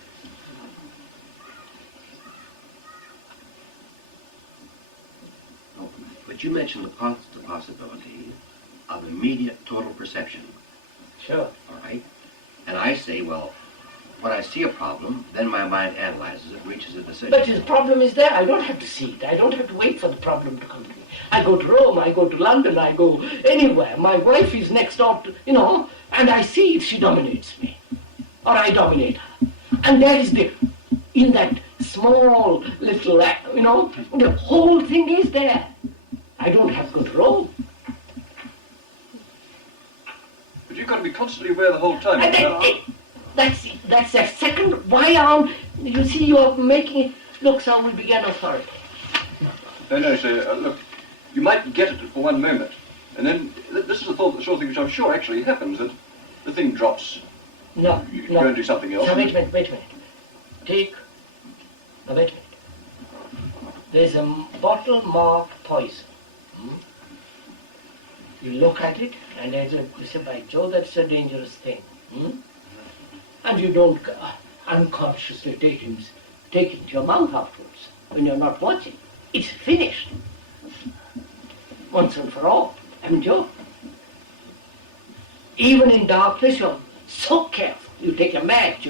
But you mentioned the possibility of immediate total perception. Sure. All right? And I say, well, when I see a problem, then my mind analyzes it, reaches a decision. But the problem is there. I don't have to see it. I don't have to wait for the problem to come to me. I go to Rome, I go to London, I go anywhere. My wife is next door to, and I see if she dominates me. Or I dominate her. And there is in that small little, the whole thing is there. I don't have to go to Rome. but you've got to be constantly aware the whole time. That's a second. Why aren't you see? You're making it look so we began authority. No, so look, you might get it for one moment, and then this is the sort of thing which I'm sure actually happens, that the thing drops. No, you go and do something else. So wait a minute. Wait a minute. There's a bottle marked poison. You look at it, and you say, by Joe, that's a dangerous thing. And you don't unconsciously take it into your mouth afterwards when you're not watching. It's finished. Once and for all. Haven't you? Even in darkness, you're so careful. You take a match,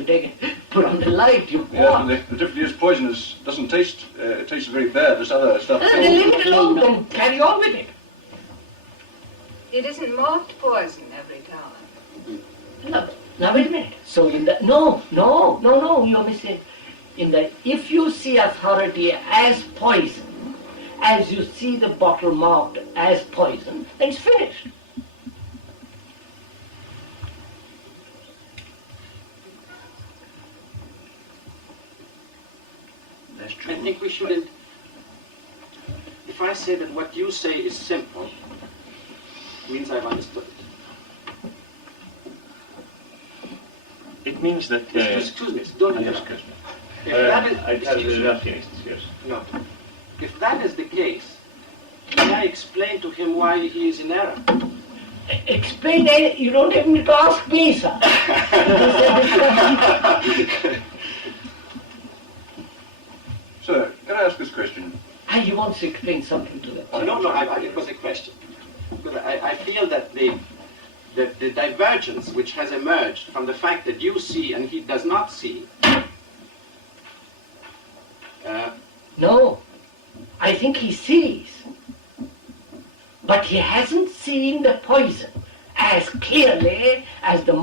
put on the light, you walk. Yeah, the difference is poison doesn't taste, it tastes very bad, this other stuff. And then leave it alone and carry on with it. It isn't marked poison every time. Now wait a minute. So in the, no, you're missing. If you see authority as poison, as you see the bottle marked as poison, then it's finished. That's true. I think we shouldn't. If I say that what you say is simple, means I've understood it. It means that... excuse me, don't interrupt. Excuse me. If that is, yes. No. If that is the case, can I explain to him why he is in error? Explain it. You don't even need to ask me, sir. Sir, can I ask this question? And he wants to explain something to them. It was a question. Because I feel that the divergence which has emerged from the fact that you see and he does not see. No, I think he sees, but he hasn't seen the poison as clearly as the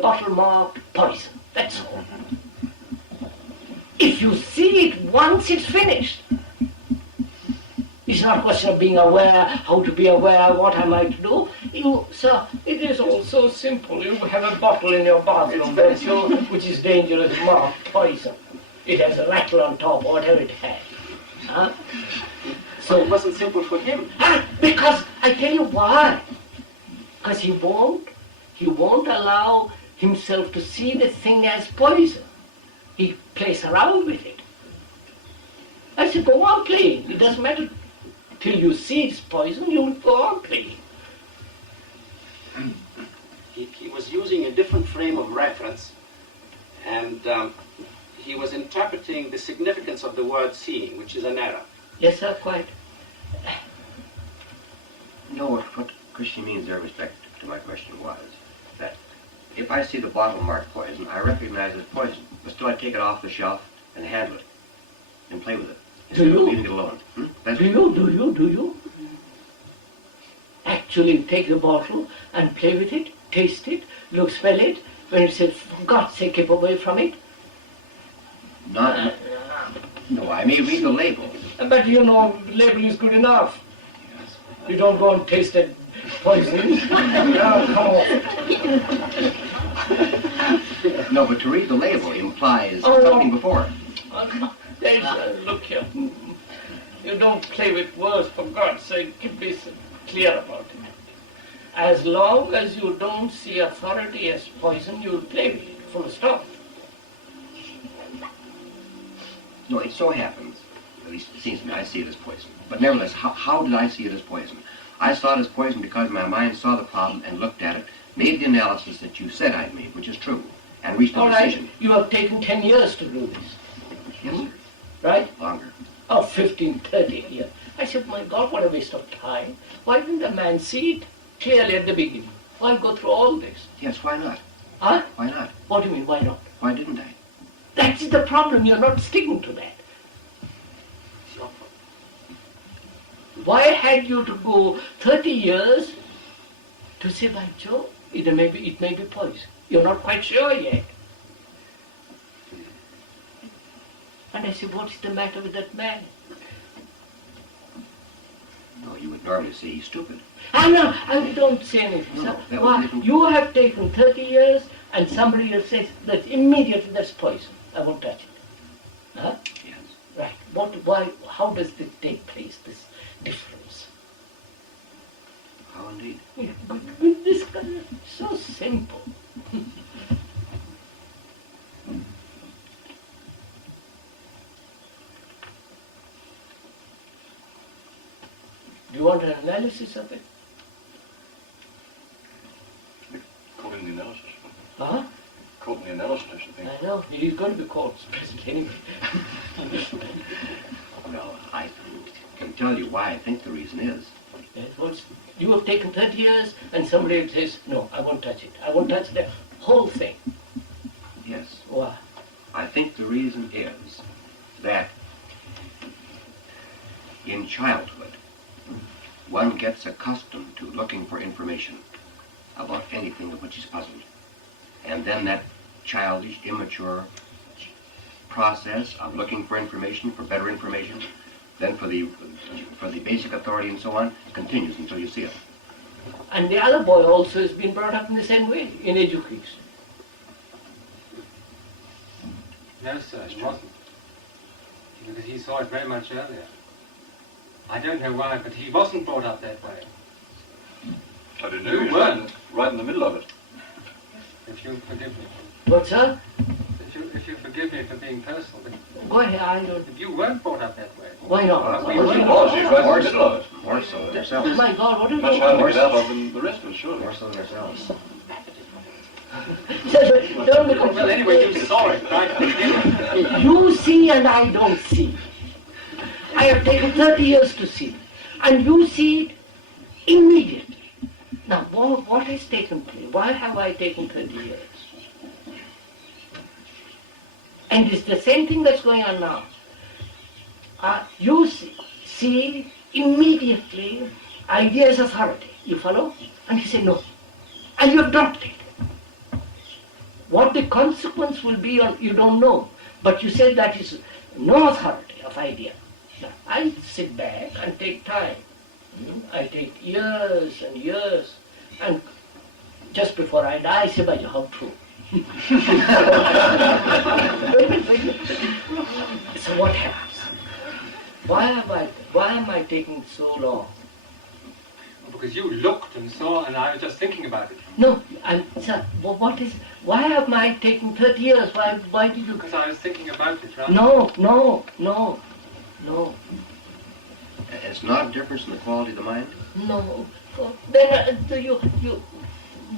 bottle marked poison. That's all. If you see it once, it's finished. It's not a question of being aware, how to be aware, what am I to do. Sir, it is all so simple. You have a bottle in your bathroom, which is dangerous, marked poison. It has a rattle on top, or whatever it has. Huh? So it wasn't simple for him. Because I tell you why. Because he won't allow himself to see the thing as poison. He plays around with it. I said, go on playing. It doesn't matter. Till you see it's poison, you go on playing. He was using a different frame of reference, and he was interpreting the significance of the word seeing, which is an error. Yes, sir, quite. No, what Christian means there, respect to my question, was that if I see the bottle marked poison, I recognize it as poison, but still I take it off the shelf and handle it and play with it. Instead of leaving it alone. Do you? Actually take the bottle and play with it, taste it, look, smell it. When it says, for God's sake, keep away from it. No, I may read the label. But label is good enough. You don't go and taste that poison. Now come off. No, but to read the label implies Oh, something no. before. Look here. You don't play with words, for God's sake. Be clear about it. As long as you don't see authority as poison, you'll play with it. Full stop. No, it so happens, at least it seems to me, I see it as poison. But nevertheless, how did I see it as poison? I saw it as poison because my mind saw the problem and looked at it, made the analysis that you said I'd made, which is true, and reached a All right, decision. you have taken 10 years to do this. Yes, sir. Right? Longer. Oh, 15, 30 years. I said, my God, what a waste of time. Why didn't the man see it clearly at the beginning? Why go through all this? Yes, why not? Huh? Why not? What do you mean, why not? Why didn't I? That's the problem. You're not sticking to that. Why had you to go 30 years to say, by Joe, it may be poison. You're not quite sure yet. And I said, what's the matter with that man? No, you would normally say he's stupid. I don't say anything, No, sir. that Why, was- you have taken 30 years and somebody else says that immediately that's poison. I won't touch it. Huh? Yes. Right. Why, how does this take place, this difference? How indeed? This is so simple. Do you want an analysis of it? Caught in the analysis. Huh? Caught in the analysis, I should think. I know. He's going to be caught presently anyway. No, I can tell you why I think the reason is. You have taken 30 years and somebody else says, no, I won't touch it. I won't touch the whole thing. Yes. Why? I think the reason is that in childhood, one gets accustomed to looking for information about anything of which he's puzzled. And then that childish, immature process of looking for information, for better information, then for the basic authority and so on, continues until you see it. And the other boy also has been brought up in the same way, in education. No, sir, it wasn't. Because he saw it very much earlier. I don't know why, but he wasn't brought up that way. I didn't know You he was weren't. right in the middle of it. If you forgive me. What's that? If you forgive me for being personal, but Go ahead, I don't. if you weren't brought up that way. Why not? Well, He was, he's right in the middle of it. More so than ourselves. My God, what are Much you harder to doing? get out of than the rest of us, surely. More so than ourselves. Don't become Well, anyway, you saw it right at the beginning. You see and I don't see. I have taken 30 years to see. And you see it immediately. Now, what has taken place? Why have I taken 30 years? And it's the same thing that's going on now. You see immediately idea is authority. You follow? And he said no. And you have dropped it. What the consequence will be, you don't know. But you said that is no authority of idea. Now, I sit back and take time. I take years and years. And just before I die, I say, by how true. So what happens? Why am I taking so long? Because you looked and saw, and I was just thinking about it. No, sir, why am I taking 30 years? Why did you? Because I was thinking about it, right? No. It's not a difference in the quality of the mind? No. Then you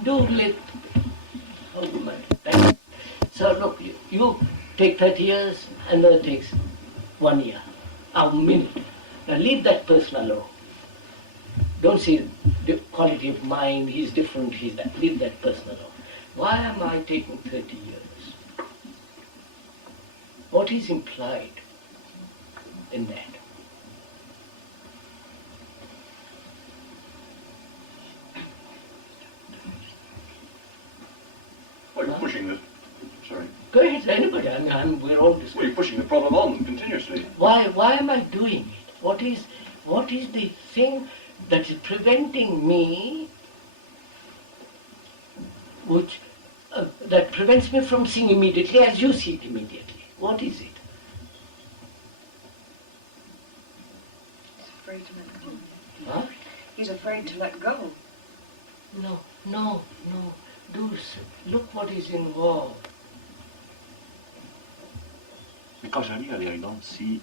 do let. So look, you take 30 years, and then it takes 1 year, a minute. Now leave that person alone. Don't say the quality of mind, he's different, he's that. Leave that person alone. Why am I taking 30 years? What is implied in that? Well, you're pushing the... Sorry. Go ahead, anybody. We're all discussing. Well, you're pushing the problem on continuously. Why am I doing it? What is the thing that is preventing me, that prevents me from seeing immediately as you see it immediately? What is it? He's afraid to let go. Huh? He's afraid to let go. No. Look what is involved. Because really I don't see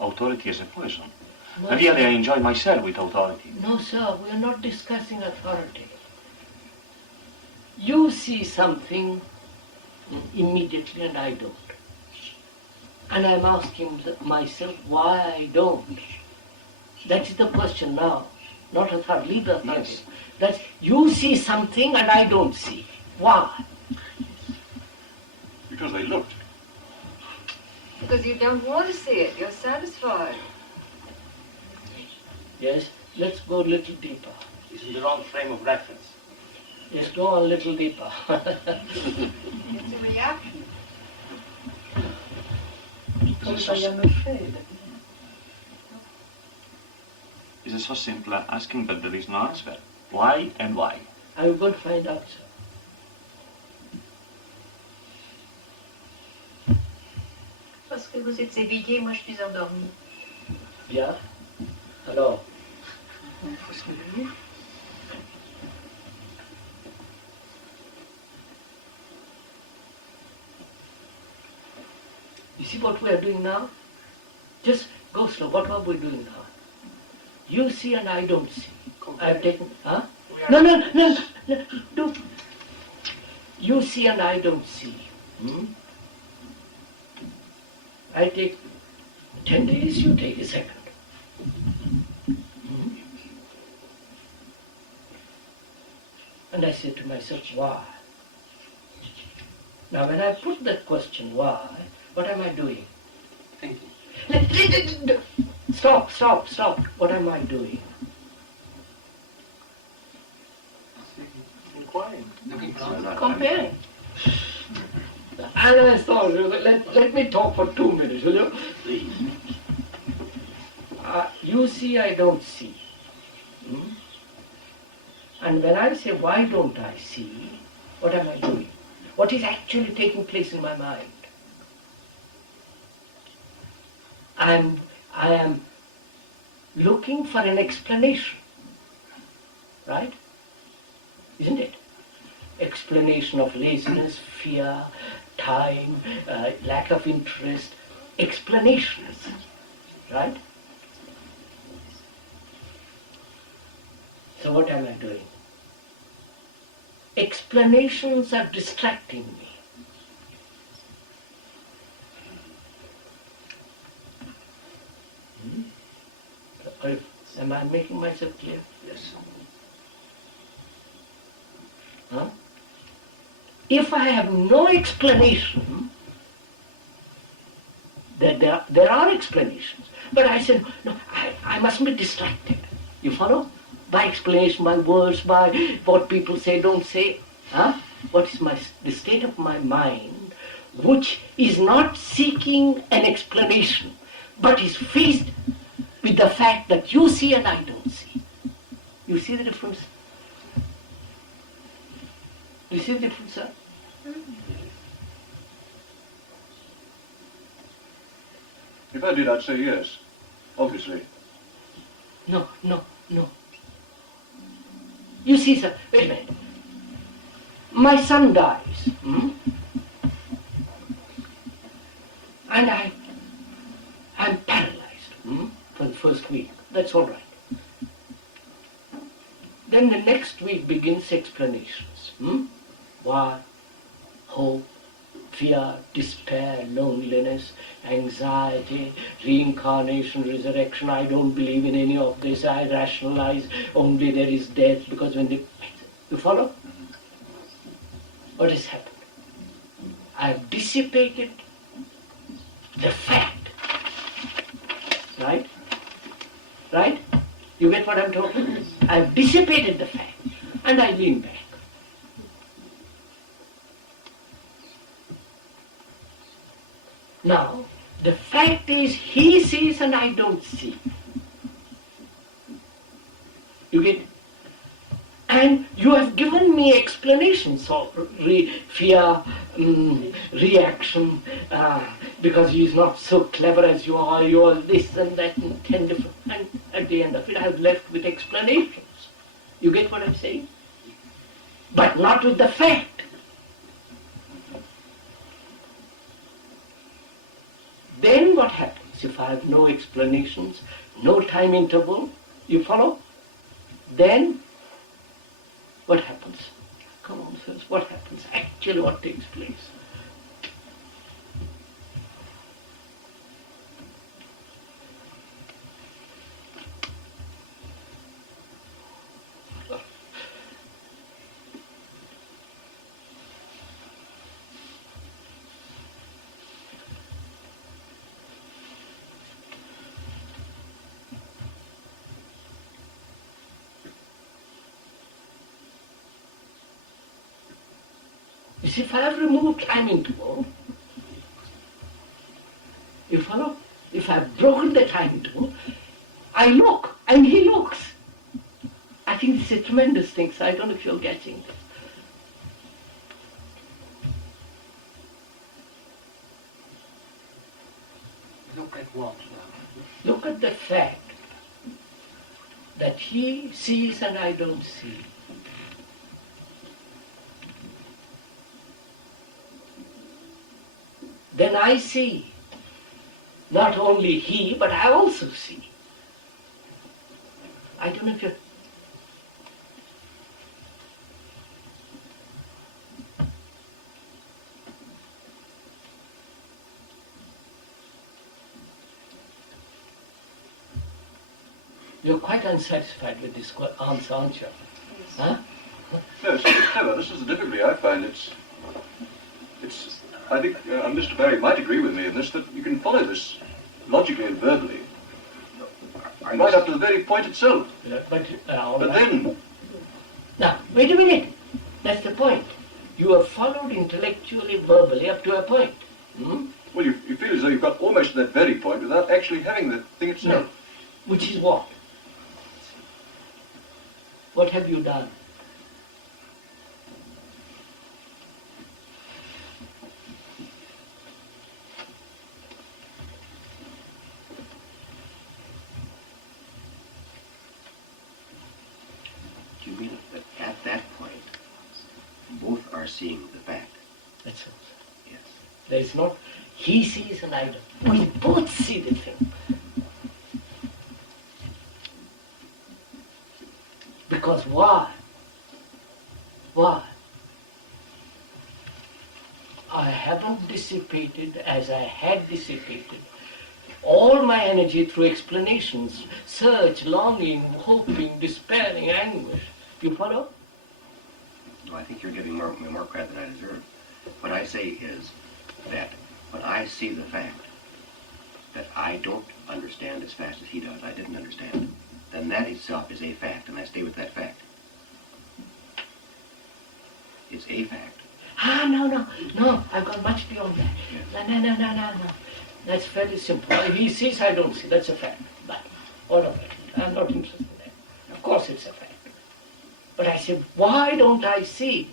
authority as a poison. No, Really sir. I enjoy myself with authority. No, sir, we are not discussing authority. You see something immediately and I don't. And I'm asking myself why I don't. That is the question now. Not authority, leave the authority. Yes. That's, you see something and I don't see. Why? Because they looked. Because you don't want to see it. You're satisfied. Yes, let's go a little deeper. He's in the wrong frame of reference. Yes, go on a little deeper. It's a reaction. Is it so simple asking, but there is no answer? Why and why? I'm going to find out, sir. Parce que vous êtes éveillé, moi je suis endormi. Bien. Alors, you see what we are doing now? Just go slow. What are we doing now? You see and I don't see. I've taken, huh? No. Do. You see and I don't see. I take 10 days, you take a second. And I said to myself, why? Now when I put that question, why, what am I doing? Thinking. Stop. What am I doing? Inquiring. Looking for answers. Comparing. And I thought, let me talk for 2 minutes, will you? Please. You see, I don't see. And when I say, why don't I see, what am I doing? What is actually taking place in my mind? I am looking for an explanation, right? Isn't it? Explanation of laziness, fear, time, lack of interest, explanations, right? So what am I doing? Explanations are distracting me. Am I making myself clear? Yes. Huh? If I have no explanation, there are explanations, but I said, no, I mustn't be distracted. You follow? By explanation, by words, by what people say, don't say. Huh? What is the state of my mind, which is not seeking an explanation, but is faced with the fact that you see and I don't see. You see the difference? Do you see the difference, sir? If I did, I'd say yes, obviously. No. You see, sir, wait a minute. My son dies, and I'm paralyzed for the first week. That's all right. Then the next week begins explanations. Why? Hope, fear, despair, loneliness, anxiety, reincarnation, resurrection. I don't believe in any of this. I rationalize only there is death because when they... You follow? What has happened? I have dissipated the fact. Right? Right? You get what I'm talking? I have dissipated the fact and I lean back. Now, the fact is he sees and I don't see. You get? And you have given me explanations of fear, reaction, because he is not so clever as you are this and that, and 10 different, and at the end of it I have left with explanations. You get what I'm saying? But not with the fact. Then what happens if I have no explanations, no time interval? You follow? Then what happens? Come on first, what happens? Actually what takes place? You see, if I have removed time interval, you follow? If I have broken the time interval, I look and he looks. I think this is a tremendous thing, so I don't know if you're getting this. Look at what now? Look at the fact that he sees and I don't see. Then I see. Not only he, but I also see. I don't know if you're... You're quite unsatisfied with this answer, aren't you? Yes. Huh? No, it's clever. This is the difficulty I find. I think Mr. Barry might agree with me in this, that you can follow this logically and verbally, right up to the very point itself. Yeah, but then... Now, wait a minute. That's the point. You have followed intellectually, verbally, up to a point. Hmm? Well, you feel as though you've got almost to that very point without actually having the thing itself. No. Which is what? What have you done? Do you mean that at that point, both are seeing the fact? That's all. Yes. There is not, he sees and I don't. We both see the thing. Because why? Why? I haven't dissipated as I had dissipated all my energy through explanations, search, longing, hoping, despairing, anguish. You follow? No, I think you're giving more credit than I deserve. What I say is that when I see the fact that I don't understand as fast as he does, I didn't understand, then that itself is a fact, and I stay with that fact. It's a fact. No, I've gone much beyond that. Yes. No. That's fairly simple. If he sees, I don't see. That's a fact. But, all of it. I'm not interested in that. Of course it's a fact. But I say, why don't I see?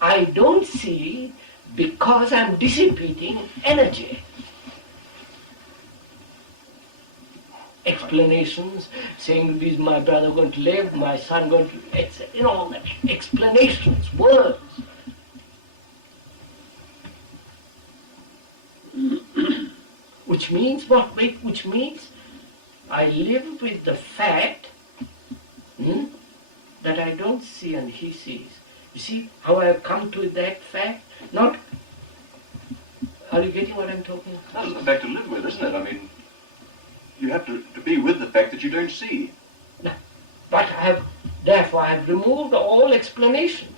I don't see because I'm dissipating energy. Explanations, saying, is my brother going to live, my son going to, etc. All that. Explanations, words. Which means what? Which means I live with the fact that I don't see and he sees. You see how I have come to that fact? Not... Are you getting what I'm talking about? That's the fact to live with, isn't it? I mean, you have to be with the fact that you don't see. No. But therefore I have removed all explanations.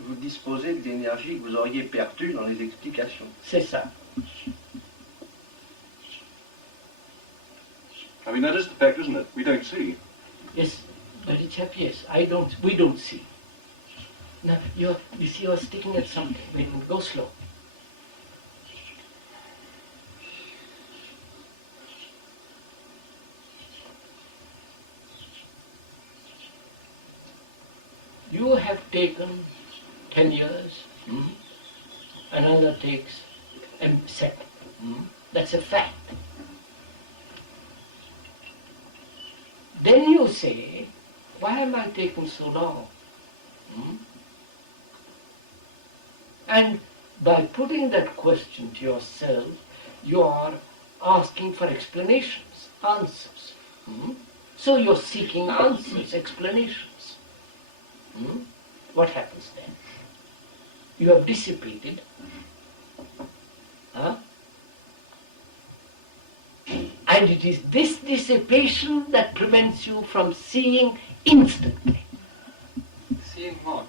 Vous disposez d'énergie que vous auriez perdue dans les explications. C'est ça. I mean, that is the fact, isn't it? We don't see. Yes, but it's yes. We don't see. Now, you see, you're sticking at something. Wait, go slow. You have taken 10 years, another takes a second. That's a fact. Then you say, why am I taking so long? And by putting that question to yourself, you are asking for explanations, answers. So you're seeking answers, explanations. What happens then? You have dissipated. And it is this dissipation that prevents you from seeing instantly. Seeing what?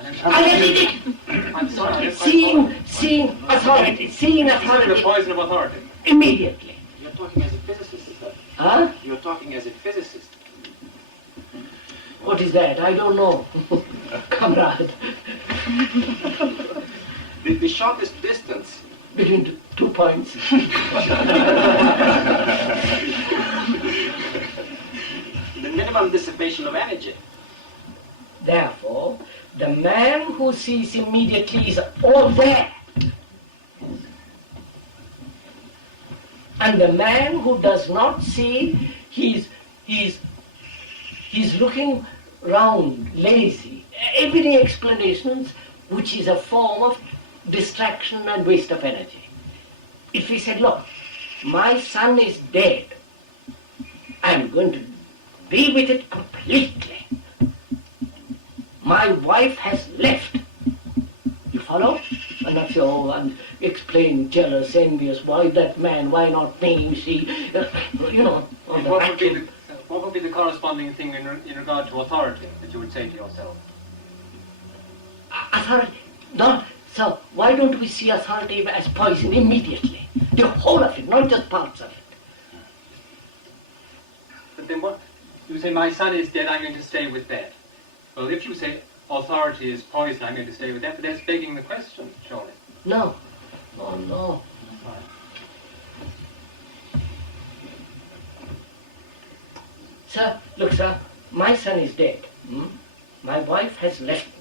I'm sorry. Seeing authority. Seeing authority. The poison of authority. Immediately. You're talking as a physicist, sir. Huh? You're talking as a physicist. What is that? I don't know. Comrade. The shortest distance between 2 points. The minimum dissipation of energy. Therefore, the man who sees immediately is all there. And the man who does not see, he's looking round, lazy. Every explanations which is a form of distraction and waste of energy. If he said, look, my son is dead, I'm going to be with it completely. My wife has left. You follow? And not say, oh, and explain, jealous, envious, why that man, why not me, you see, you know, on the vacuum. What would be the corresponding thing in regard to authority that you would say to yourself? Authority? No. So why don't we see authority as poison immediately? The whole of it, not just parts of it. But then what? You say, my son is dead, I'm going to stay with that. Well, if you say authority is poison, I'm going to stay with that, but that's begging the question, surely. No. Oh, no. Sir, look, sir, my son is dead. My wife has left me.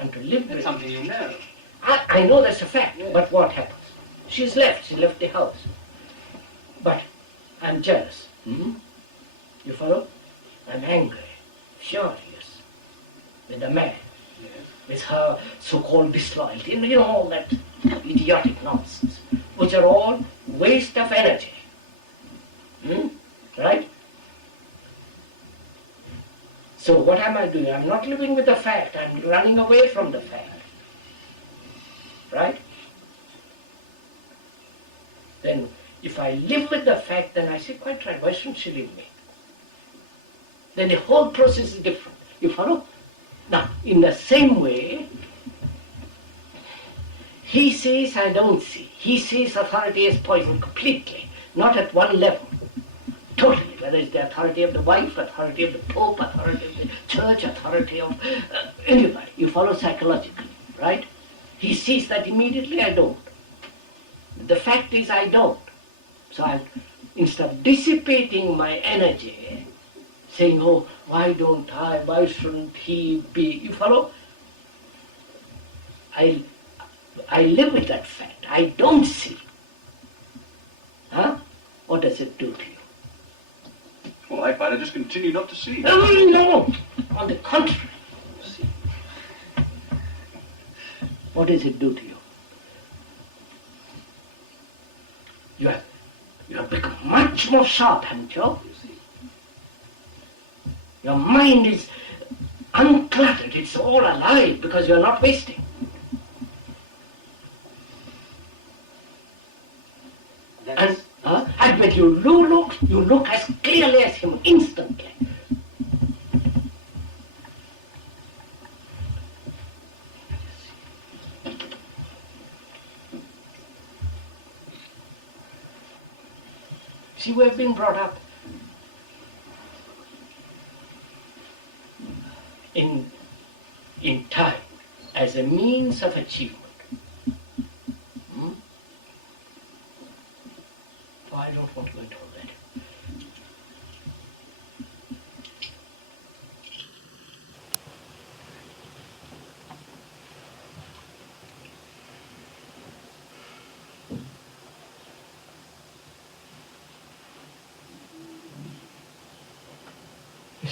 And to live That's with something you know. I know that's a fact, yes. But what happens? She's left, she left the house. But I'm jealous. You follow? I'm angry, furious with the man, with her so-called disloyalty, you know, all that idiotic nonsense, which are all waste of energy. Right? So what am I doing? I'm not living with the fact, I'm running away from the fact. Right? Then if I live with the fact, then I say, quite right, why shouldn't she leave me? Then the whole process is different. You follow? Now, in the same way, he says I don't see. He sees authority as poison completely, not at one level. Totally, whether it's the authority of the wife, authority of the Pope, authority of the church, authority of anybody. You follow psychologically, right? He sees that immediately, I don't. The fact is I don't. So instead of dissipating my energy, saying, oh, why don't I, why shouldn't he be, you follow? I live with that fact. I don't see. Huh? What does it do to you? Well, I find I just continue not to see. No, on the contrary. What does it do to you? You have become much more sharp, haven't you? Your mind is uncluttered, it's all alive because you're not wasting. And when you look as clearly as him instantly. See, we have been brought up in time as a means of achievement. Oh, I don't want to go into all that.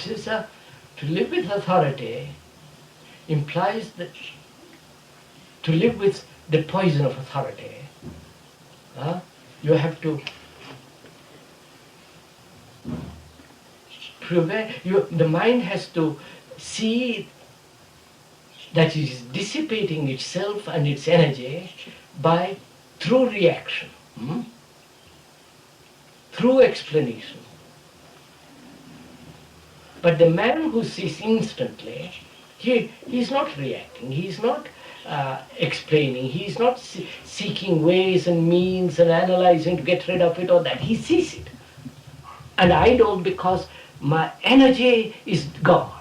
This is to live with authority implies that to live with the poison of authority, you have to the mind has to see that it is dissipating itself and its energy through reaction, through explanation. But the man who sees instantly, he is not reacting, he is not explaining, he is not seeking ways and means and analyzing to get rid of it or that. He sees it. And I don't, because my energy is gone.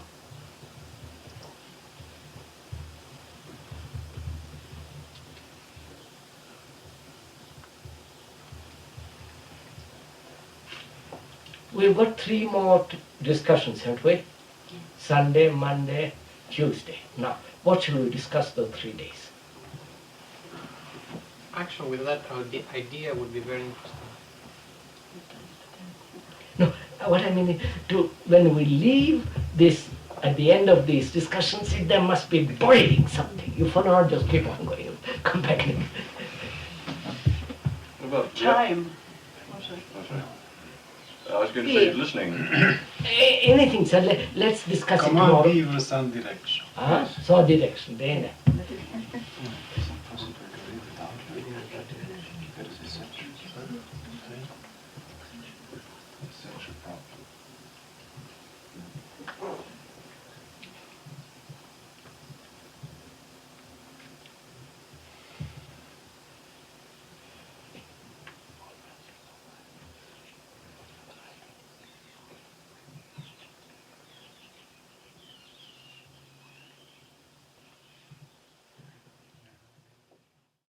We've got 3 more discussions, haven't we? Sunday, Monday, Tuesday. Now, what shall we discuss those 3 days? Actually, with that, the idea would be very interesting. No, what I mean is, when we leave this, at the end of these discussions, there must be boiling something. You for now just keep on going, come back in. About time. I was going to say listening. Anything, sir. Let's discuss it tomorrow. Comment vivre sans direction. Sans direction.